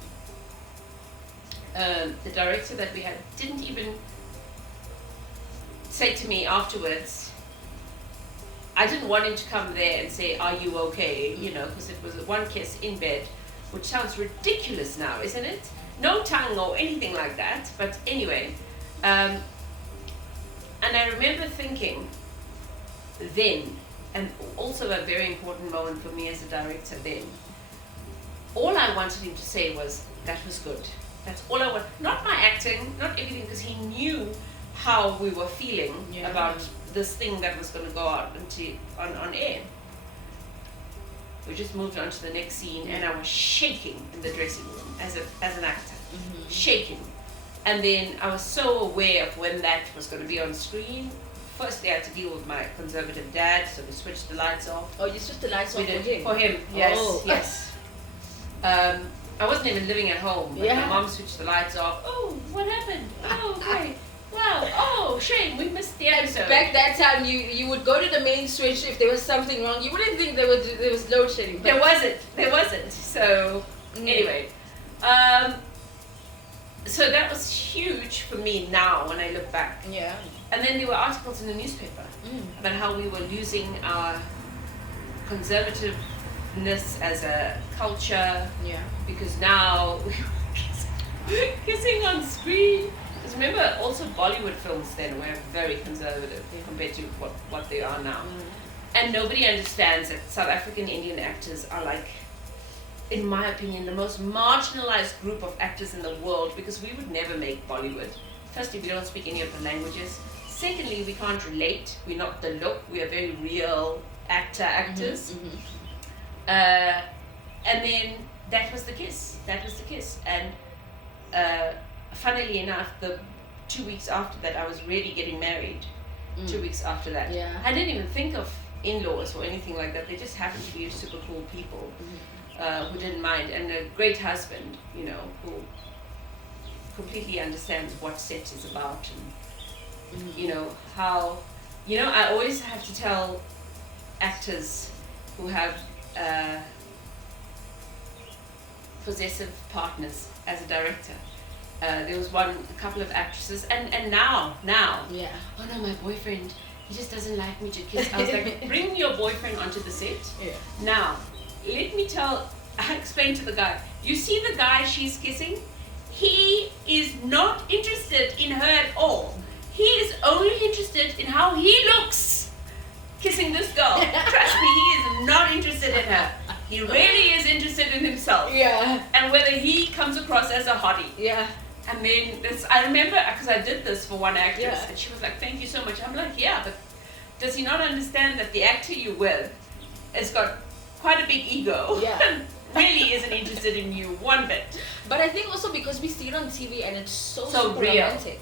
the director that we had didn't even say to me afterwards. I didn't want him to come there and say, are you okay? You know, because it was one kiss in bed, which sounds ridiculous now, isn't it? No tongue or anything like that, but anyway. And I remember thinking then, and also a very important moment for me as a director then, all I wanted him to say was, that was good. That's all I want. Not my acting, not everything, because he knew how we were feeling about this thing that was going to go out on air. We just moved on to the next scene, and I was shaking in the dressing room as an actor, shaking. And then I was so aware of when that was going to be on screen. Firstly, I had to deal with my conservative dad, so we switched the lights off. Oh, you switched the lights off for him? For him, yes, yes. I wasn't even living at home, but my mom switched the lights off. Oh, what happened? Oh, great. Wow, oh, shame, we missed the episode. Back that time, you would go to the main switch if there was something wrong. You wouldn't think there was load shedding. There wasn't. So, anyway. So that was huge for me now when I look back. Yeah. And then there were articles in the newspaper about how we were losing our conservativeness as a culture. Yeah. Because now we were kissing on screen. Because remember, also Bollywood films then were very conservative compared to what they are now. And nobody understands that South African Indian actors are like, in my opinion, the most marginalized group of actors in the world, because we would never make Bollywood. Firstly, we don't speak any of the languages. Secondly, we can't relate. We're not the look. We are very real actors. And then that was the kiss. And funnily enough, the 2 weeks after that, I was really getting married. 2 weeks after that. Yeah. I didn't even think of in-laws or anything like that. They just happened to be super cool people who didn't mind, and a great husband, you know, who completely understands what set is about, and you know how, you know, I always have to tell actors who have possessive partners as a director. There was a couple of actresses, and now, yeah. Oh no, my boyfriend, he just doesn't like me to kiss. I was like, bring your boyfriend onto the set. Yeah. Now, I explained to the guy, you see the guy she's kissing? he is not interested in her at all. He is only interested in how he looks kissing this girl. Trust me, he is not interested in her. He really is interested in himself. Yeah. And whether he comes across as a hottie. Yeah. And then I remember, because I did this for one actress, Yeah. and she was like, thank you so much. I'm like, yeah, but does he not understand that the actor you're with has got quite a big ego? Yeah. And really isn't interested in you one bit. But I think also because we see it on TV and it's so super real. romantic.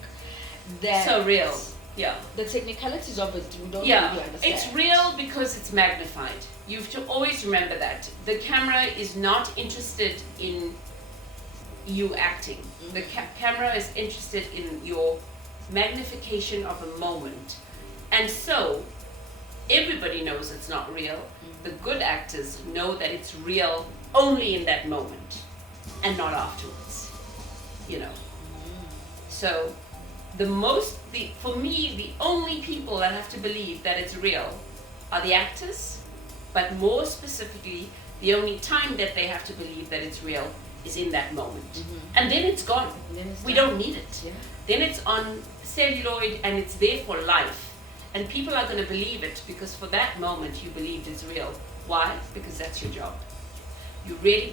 That So real. Yeah. the technicalities of it we don't Yeah, really understand. it's real because it's magnified. You have to always remember that. The camera is not interested in you acting. The camera is interested in your magnification of a moment. And so, everybody knows it's not real. The good actors know that it's real only in that moment and not afterwards. You know. So, for me, the only people that have to believe that it's real are the actors, but more specifically, the only time that they have to believe that it's real is in that moment. And then it's gone. We don't need it. Yeah. Then it's on celluloid and it's there for life. And people are going to believe it because for that moment you believed it's real. Why? Because that's your job.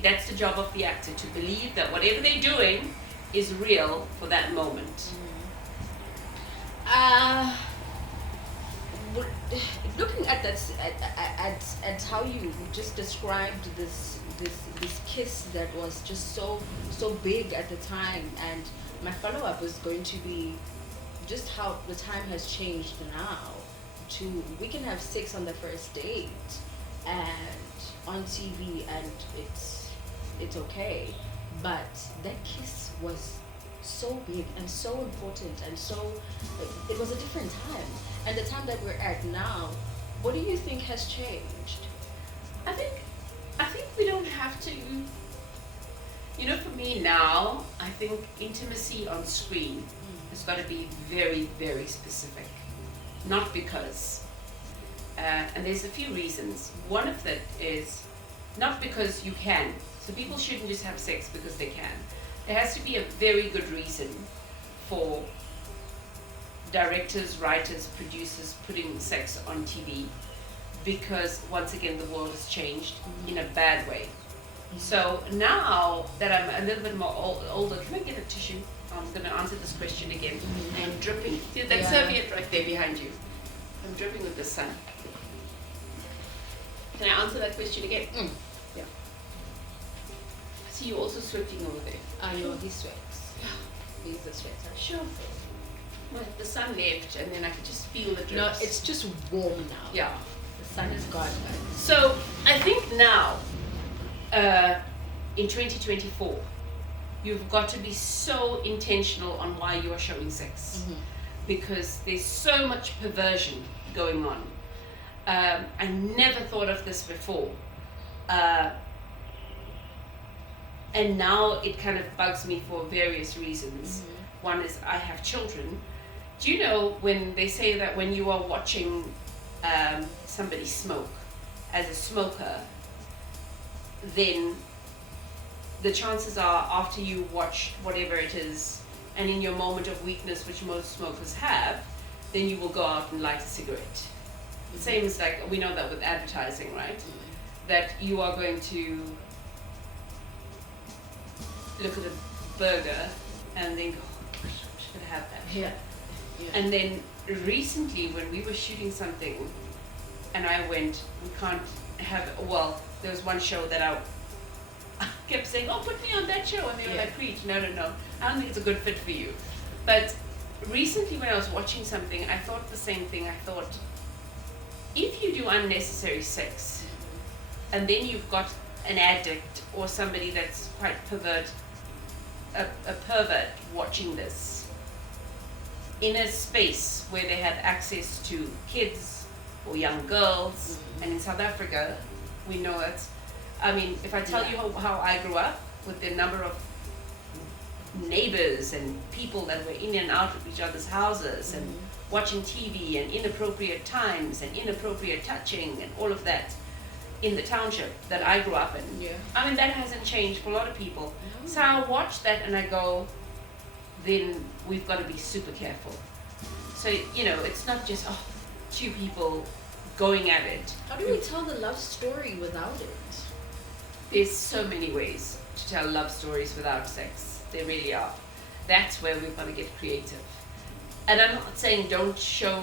That's the job of the actor, to believe that whatever they're doing is real for that moment. Looking at that, at how you just described this kiss that was just so big at the time, and my follow-up is going to be just how the time has changed now. We can have sex on the first date and on TV, and it's okay, but that kiss was so big and so important, and so it was a different time. And the time that we're at now, what do you think has changed? I think we don't have to. You know, for me now, I think intimacy on screen has got to be very, very specific. Not because, and there's a few reasons. One of that is not because you can. So people shouldn't just have sex because they can. There has to be a very good reason for directors, writers, producers putting sex on TV, because once again the world has changed in a bad way. So now that I'm a little bit more older, can I get a tissue? I'm going to answer this question again. I'm dripping. See that serviette right there behind you? I'm dripping with the sun. Can I answer that question again? Yeah. I see you also sweating over there. I know he sweats. Yeah. He's a sweater. Sure. The sun left and then I could just feel the drips. No, it's just warm now. Yeah. The sun is gone. So I think now, in 2024, you've got to be so intentional on why you are showing sex, because there's so much perversion going on. I never thought of this before, and now it kind of bugs me for various reasons. One is I have children. Do you know when they say that when you are watching somebody smoke, as a smoker, then the chances are after you watch whatever it is, and in your moment of weakness, which most smokers have, then you will go out and light a cigarette. The same as, like, we know that with advertising, right? That you are going to look at a burger and think, oh, I should have that. Yeah. And then recently when we were shooting something and I went, we can't have, well, there was one show that I kept saying, oh, put me on that show. And they were like, Krijay, no, I don't think it's a good fit for you. But recently when I was watching something, I thought the same thing. I thought, if you do unnecessary sex and then you've got an addict or somebody that's quite a pervert watching this in a space where they have access to kids or young girls, and in South Africa we know it. I mean, if I tell you how I grew up, with the number of neighbors and people that were in and out of each other's houses and watching TV and inappropriate times and inappropriate touching and all of that, in the township that I grew up in. Yeah. I mean, that hasn't changed for a lot of people. Mm. So I watch that and I go, then we've got to be super careful. So, you know, it's not just, two people going at it. How do we tell the love story without it? There's so many ways to tell love stories without sex. There really are. That's where we've got to get creative. And I'm not saying don't show,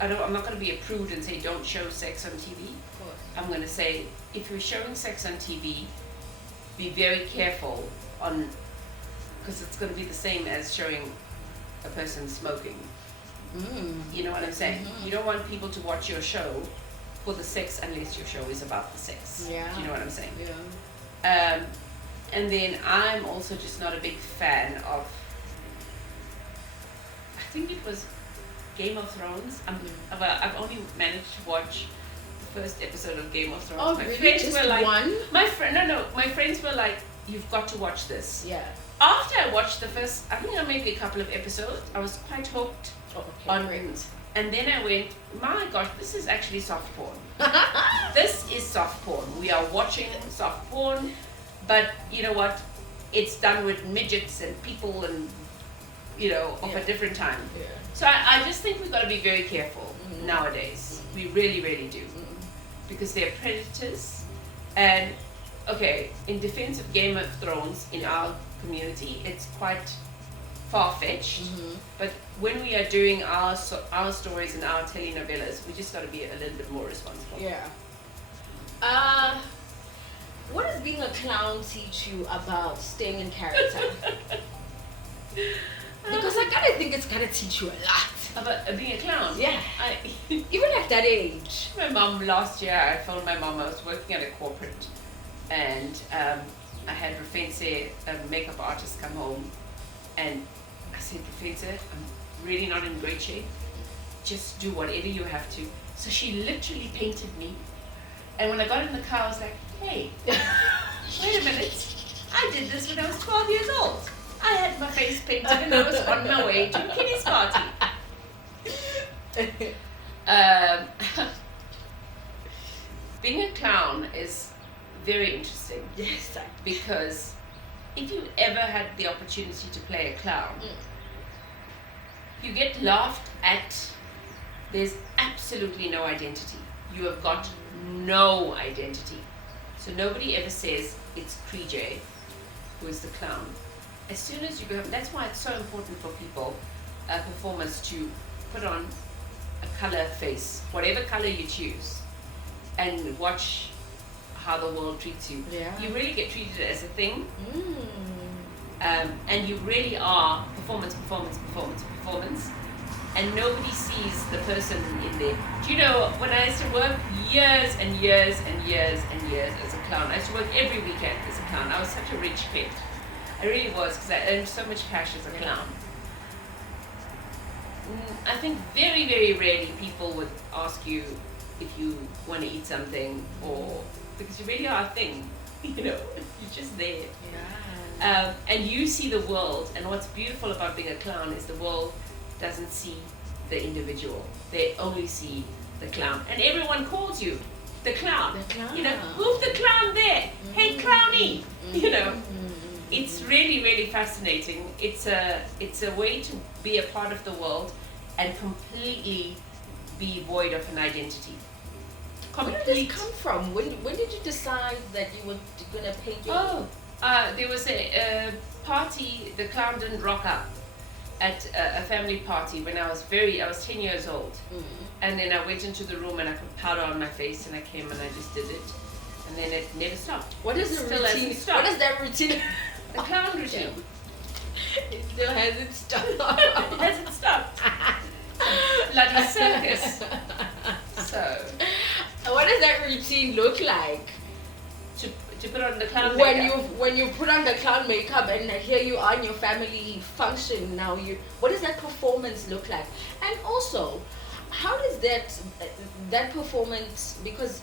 I'm not going to be a prude and say don't show sex on TV. Of course. I'm going to say if you're showing sex on TV, be very careful on, because it's going to be the same as showing a person smoking. You know what I'm saying? Mm-hmm. You don't want people to watch your show for the sex unless your show is about the sex. Yeah. Do you know what I'm saying? Yeah. And then I'm also just not a big fan of, I think it was Game of Thrones. I've only managed to watch the first episode of Game of Thrones. Oh, my really? friends Just were like, one? my friends were like, you've got to watch this. Yeah. After I watched the first, I think maybe a couple of episodes, I was quite hooked on it. And then I went, my gosh, this is actually soft porn. This is soft porn. We are watching soft porn, but you know what? It's done with midgets and people and, you know, of a different time. Yeah. So I just think we've got to be very careful nowadays. We really, really do. Because they're predators. And, okay, in defense of Game of Thrones, in our community, it's quite far-fetched. But when we are doing our stories and our telenovelas, we just got to be a little bit more responsible. Yeah. What does being a clown teach you about staying in character? Because I kind of think it's gonna teach you a lot. About being a clown? Yeah. Even at that age. My mom, last year, I phoned my mom. I was working at a corporate, and I had Rufense, a makeup artist, come home, and I said, Rufense, I'm really not in great shape. Just do whatever you have to. So she literally painted me. And when I got in the car, I was like, hey, wait a minute. I did this when I was 12 years old. I had my face painted and I was on my way to a kiddies party. Being a clown is very interesting. Yes. Because if you ever had the opportunity to play a clown, you get laughed at. There's absolutely no identity. You have got no identity. So nobody ever says it's Krijay who is the clown. As soon as you go, that's why it's so important for people, performers, to put on a color face, whatever color you choose, and watch how the world treats you. Yeah. You really get treated as a thing. And you really are performance, and nobody sees the person in there. Do you know, when I used to work years and years and years and years as a clown, I used to work every weekend as a clown. I was such a rich kid. I really was, because I earned so much cash as a clown. I think very, very rarely people would ask you if you want to eat something, or because you really are a thing, you know, you're just there. Yeah. And you see the world, and what's beautiful about being a clown is the world doesn't see the individual. They only see the clown. And everyone calls you the clown. The clown. You know, move the clown there. Hey, clowny. You know, it's really, really fascinating. It's a way to be a part of the world and completely be void of an identity. Where did this come from? When did you decide that you were gonna paint your? There was a party. The clown didn't rock up at a family party when I was 10 years old. And then I went into the room and I put powder on my face and I came and I just did it. And then it never stopped. What is the Still routine? hasn't stopped. What is that routine? The clown routine. It still hasn't stopped. It hasn't stopped. Bloody circus. So, what does that routine look like? To put on the clown makeup. When you put on the clown makeup and here you are in your family function now, what does that performance look like? And also, how does that performance, because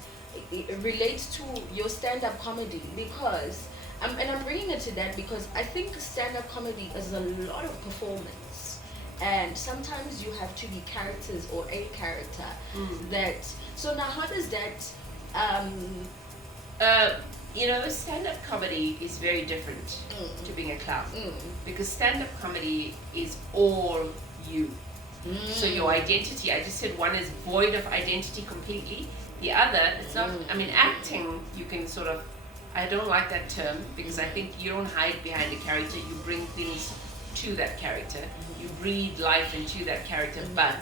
it relates to your stand-up comedy, because I'm bringing it to that because I think stand-up comedy is a lot of performance, and sometimes you have to be characters or a character. So now how does that Stand-up comedy is very different to being a clown because stand-up comedy is all you. So your identity, I just said one is void of identity completely. The other, it's not, acting, you can sort of, I don't like that term because I think you don't hide behind a character, you bring things to that character. You breathe life into that character, but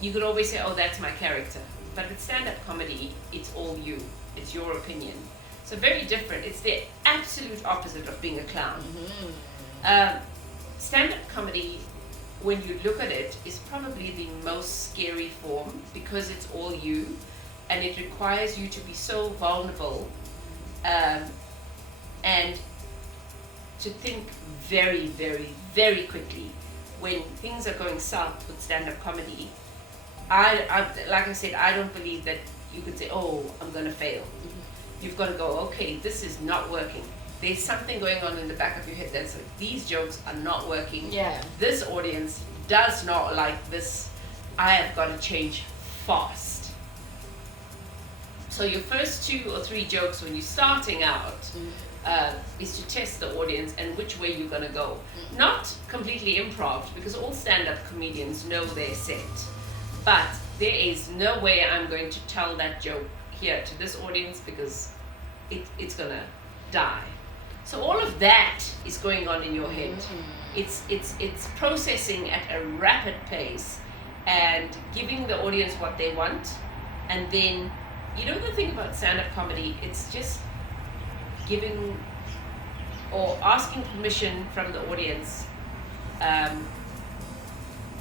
you could always say, oh, that's my character. But with stand-up comedy, it's all you. It's your opinion. So very different. It's the absolute opposite of being a clown. Stand-up comedy, when you look at it, is probably the most scary form because it's all you, and it requires you to be so vulnerable and to think very, very, very quickly. When things are going south with stand-up comedy, I like I said, I don't believe that you could say, oh, I'm going to fail. You've got to go, okay, this is not working. There's something going on in the back of your head that's like, these jokes are not working. Yeah. This audience does not like this. I have got to change fast. So your first 2 or 3 jokes when you're starting out is to test the audience and which way you're going to go. Not completely improv, because all stand-up comedians know their set. But there is no way I'm going to tell that joke here to this audience because it's going to die. So all of that is going on in your head. It's processing at a rapid pace and giving the audience what they want. And then, the thing about stand-up comedy, it's just giving or asking permission from the audience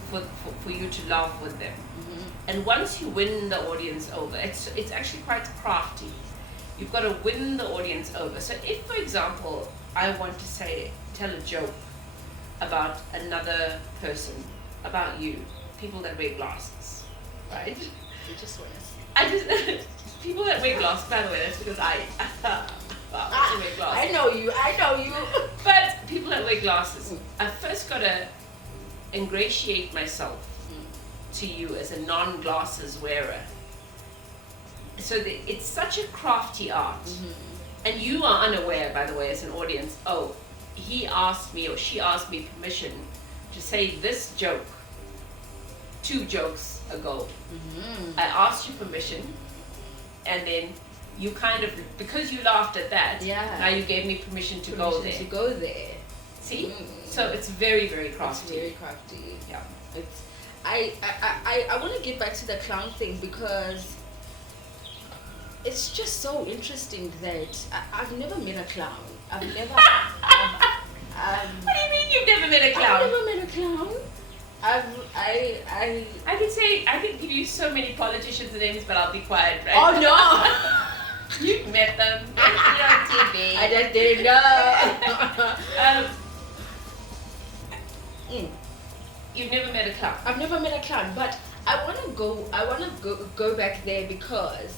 for you to laugh with them. And once you win the audience over, it's actually quite crafty. You've got to win the audience over. So if, for example, I want to tell a joke about another person, about you, people that wear glasses, right? You just want to people that wear glasses, by the way, that's because I wear glasses. I know you. But people that wear glasses, I've first got to ingratiate myself to you as a non-glasses wearer. So it's such a crafty art. And you are unaware, by the way, as an audience, oh, he asked me or she asked me permission to say this joke 2 jokes ago. I asked you permission, and then you kind of, because you laughed at that, now you gave me permission to go there. See? So it's very, very crafty. It's very crafty. Yeah. I want to get back to the clown thing because it's just so interesting that I've never met a clown. I've never. What do you mean you've never met a clown? I've never met a clown. I could say, I could give you so many politicians' names, but I'll be quiet, right? Oh no! You've met them. They're on TV. I just didn't know. You've never met a clown. I've never met a clown, but I want to go back there because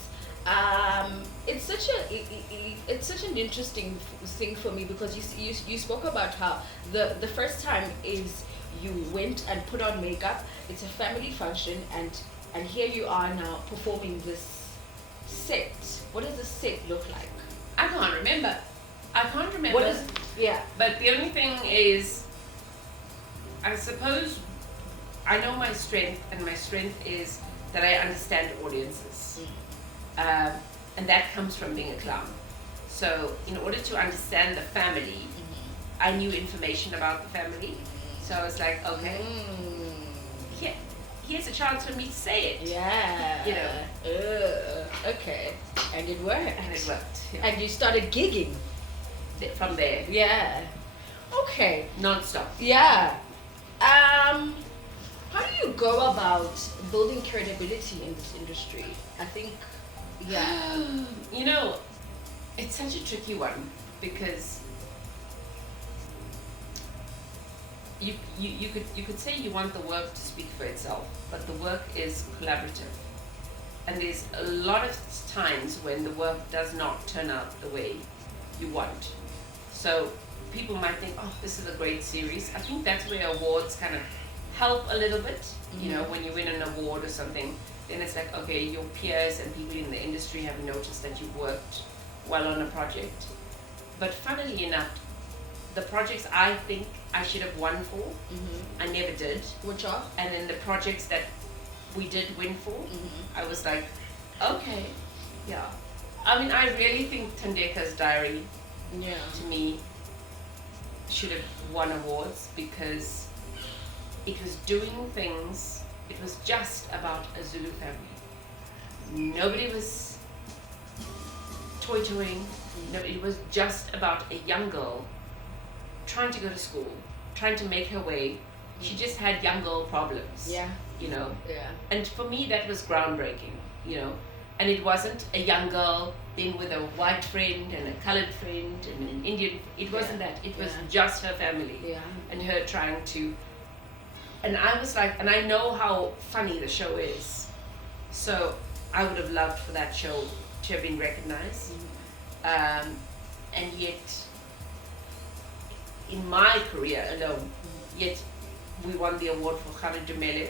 it's such an interesting thing for me because you spoke about how the first time is you went and put on makeup. It's a family function, and here you are now performing this set. What does the set look like? I can't remember. What is? Yeah. But the only thing is, I suppose I know my strength, and my strength is that I understand audiences. And that comes from being a clown. So in order to understand the family, I knew information about the family. So I was like, okay, here's a chance for me to say it. Yeah. Okay. And it worked. Yeah. And you started gigging. From there. Yeah. Okay. Non-stop. Yeah. How do you go about building credibility in this industry? I think, it's such a tricky one because you could say you want the work to speak for itself, but the work is collaborative, and there's a lot of times when the work does not turn out the way you want. So people might think, oh, this is a great series. I think that's where awards kind of help a little bit. When you win an award or something, then it's like, okay, your peers and people in the industry have noticed that you've worked well on a project. But funnily enough, the projects I think I should have won for, I never did. Which are? And then the projects that we did win for, I was like, okay, yeah. I mean, I really think Thandeka's Diary, to me, should have won awards because it was doing things, it was just about a Zulu family. Nobody was toy-toying. No, it was just about a young girl trying to go to school, trying to make her way. She just had young girl problems. Yeah. You know? Yeah. And for me, that was groundbreaking, you know? And it wasn't a young girl then with a white friend and a colored friend and an Indian. It wasn't that. It was just her family. Yeah. And her trying to. And I was like, and I know how funny the show is. So I would have loved for that show to have been recognized. And yet, in my career alone, yet we won the award for Krijay Govender,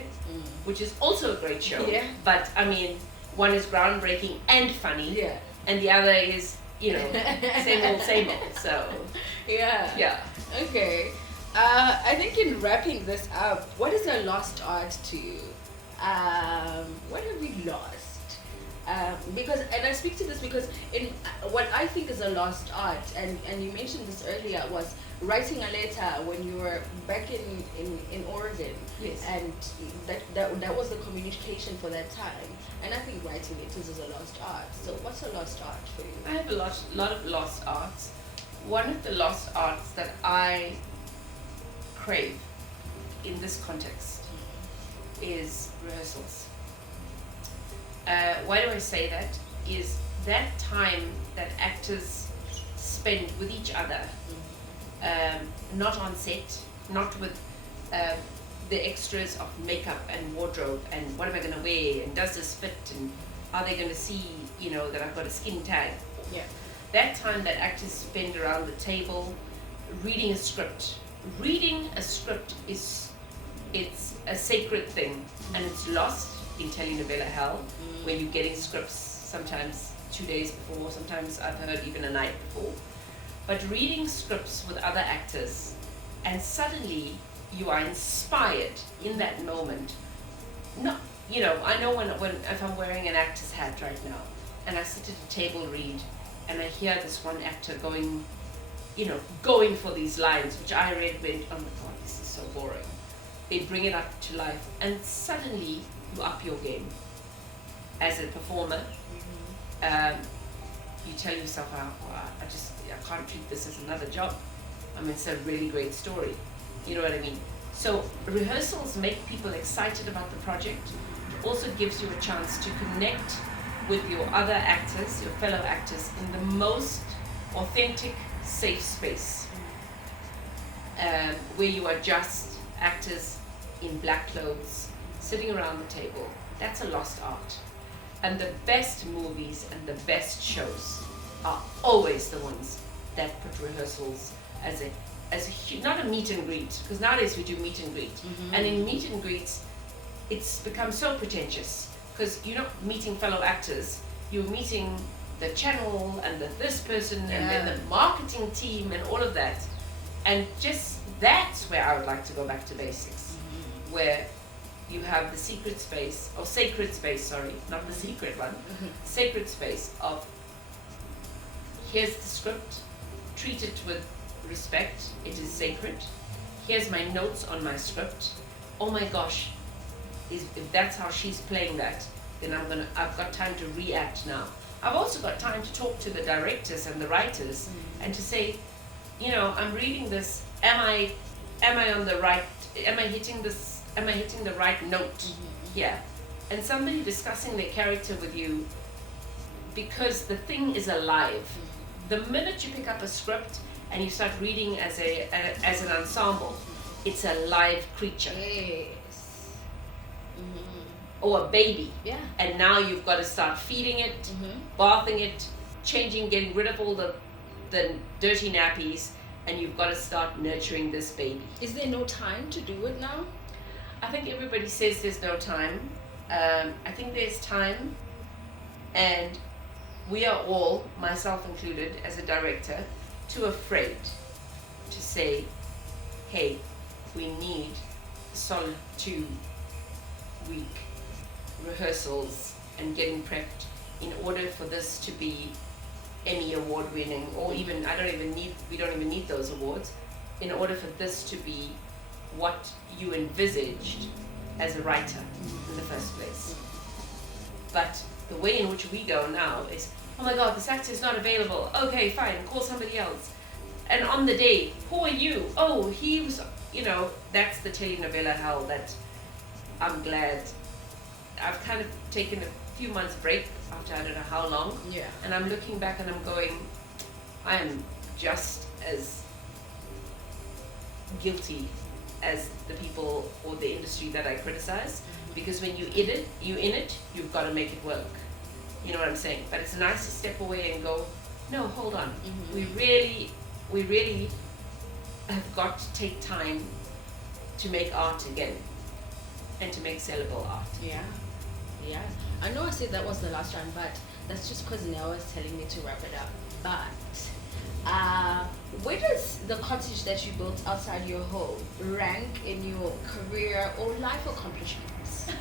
which is also a great show. Yeah. But I mean, one is groundbreaking and funny, and the other is, you know, same old. So yeah. Okay. I think in wrapping this up, what is a lost art to you? What have we lost? Because, and I speak to this because in what I think is a lost art, and you mentioned this earlier, was writing a letter when you were back in Oregon. Yes. And that was the communication for that time. And I think writing letters is a lost art. So what's a lost art for you? I have a lot of lost arts. One of the lost arts that I crave in this context is rehearsals. Why do I say that? Is that time that actors spend with each other, not on set, not with the extras of makeup and wardrobe and what am I going to wear and does this fit and are they going to see, you know, that I've got a skin tag? Yeah. That time that actors spend around the table reading a script. Reading a script it's a sacred thing and it's lost in telenovela hell when you're getting scripts sometimes 2 days before, sometimes I've heard even a night before. But reading scripts with other actors and suddenly you are inspired in that moment. Not, you know, I know when if I'm wearing an actor's hat right now and I sit at a table read and I hear this one actor going for these lines, which I read went, oh my God, this is so boring. They bring it up to life and suddenly you up your game. As a performer, you tell yourself, I can't treat this as another job. I mean, it's a really great story. You know what I mean? So rehearsals make people excited about the project. It also gives you a chance to connect with your other actors, your fellow actors, in the most authentic, safe space. Where you are just actors in black clothes, sitting around the table. That's a lost art. And the best movies and the best shows are always the ones that put rehearsals as a not a meet and greet, because nowadays we do meet and greet. And in meet and greets, it's become so pretentious because you're not meeting fellow actors, you're meeting the channel and this person and then the marketing team and all of that. And just that's where I would like to go back to basics, where you have the secret space, or sacred space, sorry, not the secret one, sacred space of here's the script, treat it with respect, it is sacred. Here's my notes on my script. Oh my gosh, if that's how she's playing that, then I've got time to react now. I've also got time to talk to the directors and the writers and to say, you know, I'm reading this, am I on the right, am I hitting the right note here? And somebody discussing their character with you, because the thing is alive. The minute you pick up a script and you start reading as an ensemble, it's a live creature. Yes. Or a baby. Yeah. And now you've got to start feeding it, bathing it, changing, getting rid of all the dirty nappies, and you've got to start nurturing this baby. Is there no time to do it now? I think everybody says there's no time, I think there's time, and we are all, myself included, as a director, too afraid to say, hey, we need a solid 2-week rehearsals and getting prepped in order for this to be Emmy award winning, or even, we don't even need those awards, in order for this to be what you envisaged as a writer in the first place. But the way in which we go now is, oh my god, this actor is not available. Okay, fine, call somebody else. And on the day, who are you? Oh, he was, that's the telenovela hell that I'm glad. I've kind of taken a few months break after I don't know how long. Yeah. And I'm looking back and I'm going, I am just as guilty as the people or the industry that I criticize. Because when you're in it, you've got to make it work. You know what I'm saying? But it's nice to step away and go, no, hold on. We really have got to take time to make art again and to make sellable art. Yeah. I know I said that was the last one, but that's just because Nell was telling me to wrap it up. But where does the cottage that you built outside your home rank in your career or life accomplishments?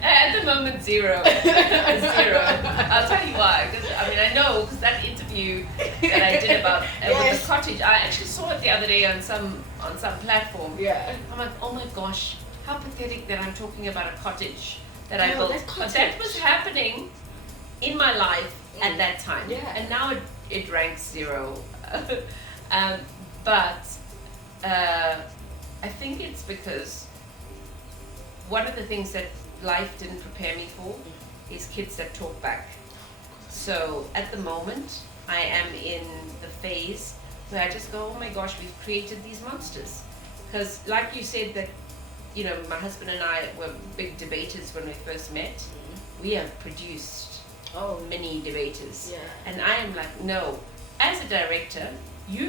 At the moment, 0. 0. I'll tell you why. Because I know, because that interview that I did about with the cottage, I actually saw it the other day on some platform. Yeah. I'm like, oh my gosh, how pathetic that I'm talking about a cottage that I built. But that was happening in my life at that time. Yeah. And now it ranks 0. But I think it's because one of the things that life didn't prepare me for is kids that talk back. So at the moment, I am in the phase where I just go, oh my gosh, we've created these monsters. Because like you said that, my husband and I were big debaters when we first met. We have produced many debaters. Yeah. And I am like, no, as a director, we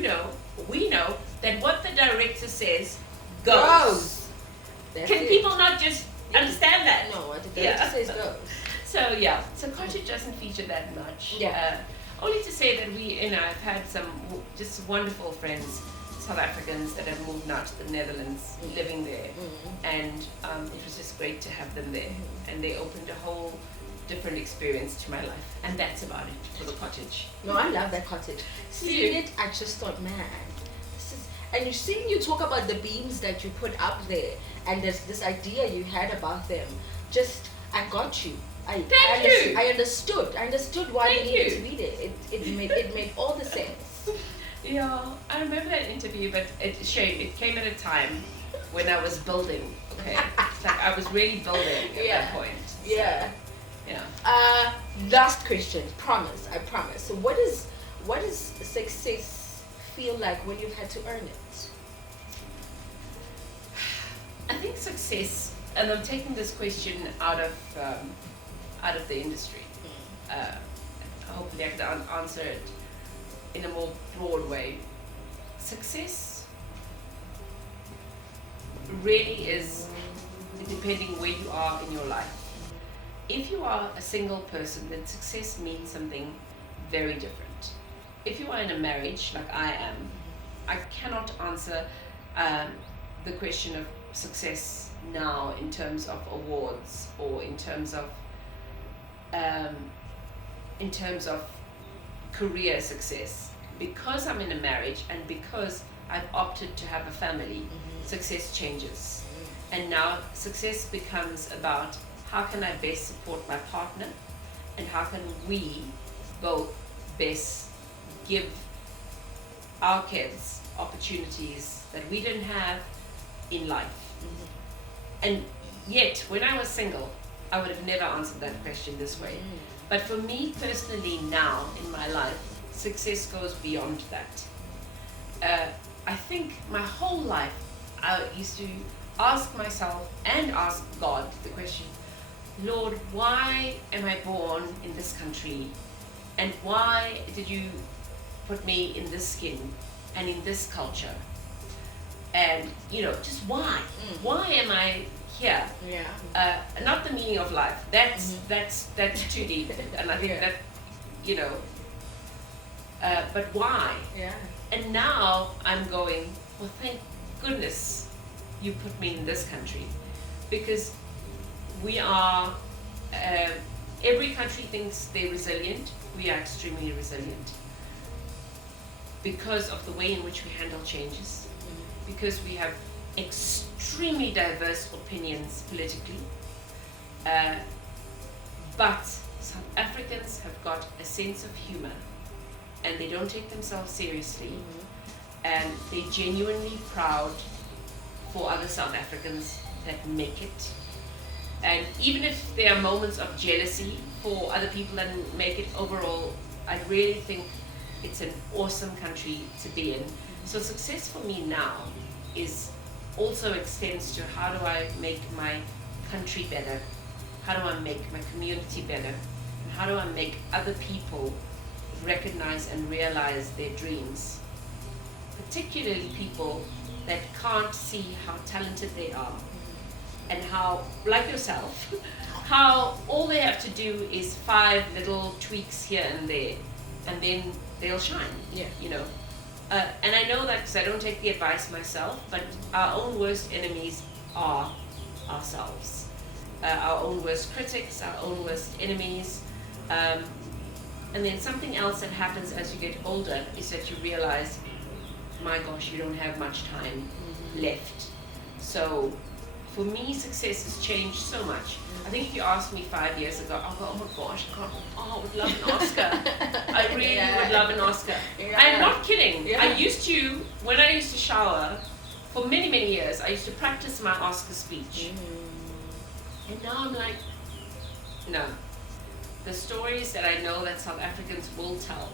know that what the director says goes. Can people not just understand that? No, what the director says goes. So cottage doesn't feature that much. Yeah. Only to say that I've had some just wonderful friends, South Africans that have moved now to the Netherlands, living there, and it was just great to have them there, and they opened a whole different experience to my life, and that's about it for the cottage. No, I love that cottage. Seeing it, I just thought, man, and you talk about the beams that you put up there, and there's this idea you had about them. Just, I got you. I understood why you needed to be there. It made all the sense. Yeah, I remember that interview, but it's a shame. It came at a time when I was building. Okay, it's like I was really building at that point. So, yeah. Last question. I promise. So, what does success feel like when you've had to earn it? I think success, and I'm taking this question out of the industry. Hopefully, I can answer it in a more broad way. Success really is depending where you are in your life. If you are a single person, then success means something very different. If you are in a marriage, like I am, I cannot answer the question of success now in terms of awards or in terms of career success. Because I'm in a marriage and because I've opted to have a family, success changes. And now success becomes about how can I best support my partner, and how can we both best give our kids opportunities that we didn't have in life. And yet, when I was single, I would have never answered that question this way. But for me personally now in my life, success goes beyond that. I think my whole life I used to ask myself and ask God the question, Lord, why am I born in this country? And why did you put me in this skin and in this culture? And, just why? Why am I here. Yeah. Not the meaning of life. That's too deep, and I think that, you know. But why? Yeah. And now I'm going, well, thank goodness you put me in this country, because we are. Every country thinks they're resilient. We are extremely resilient because of the way in which we handle changes, because we have extremely diverse opinions politically, but South Africans have got a sense of humor, and they don't take themselves seriously, and they're genuinely proud for other South Africans that make it. And even if there are moments of jealousy for other people that make it, overall, I really think it's an awesome country to be in. So success for me now is also extends to how do I make my country better, how do I make my community better, and how do I make other people recognize and realize their dreams, particularly people that can't see how talented they are, and how, like yourself, how all they have to do is 5 little tweaks here and there, and then they'll shine. Yeah. You know, and I know that because I don't take the advice myself, but our own worst enemies are ourselves, our own worst critics, our own worst enemies. And then something else that happens as you get older is that you realize, my gosh, you don't have much time left. So for me, success has changed so much. I think if you asked me 5 years ago, I'll go, oh my gosh, I would love an Oscar. I really would love an Oscar. Yeah. I'm not kidding. Yeah. When I used to shower, for many, many years, I used to practice my Oscar speech. And now I'm like, no. The stories that I know that South Africans will tell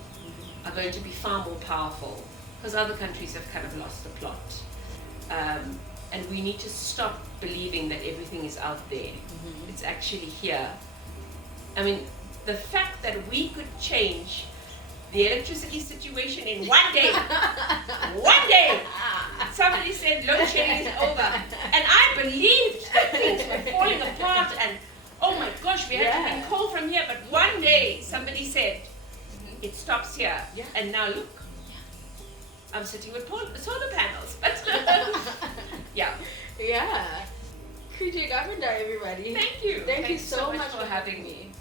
are going to be far more powerful, because other countries have kind of lost the plot. And we need to stop believing that everything is out there. It's actually here. I mean, the fact that we could change the electricity situation in one day. One day! Somebody said load shedding is over. And I believed that things were falling apart and, oh my gosh, we had to be cold from here. But one day, somebody said, it stops here. Yeah. And now look. I'm sitting with solar panels. Yeah. Yeah. Krijay Govender, everybody. Thank you. Thank you Thanks so much for having me.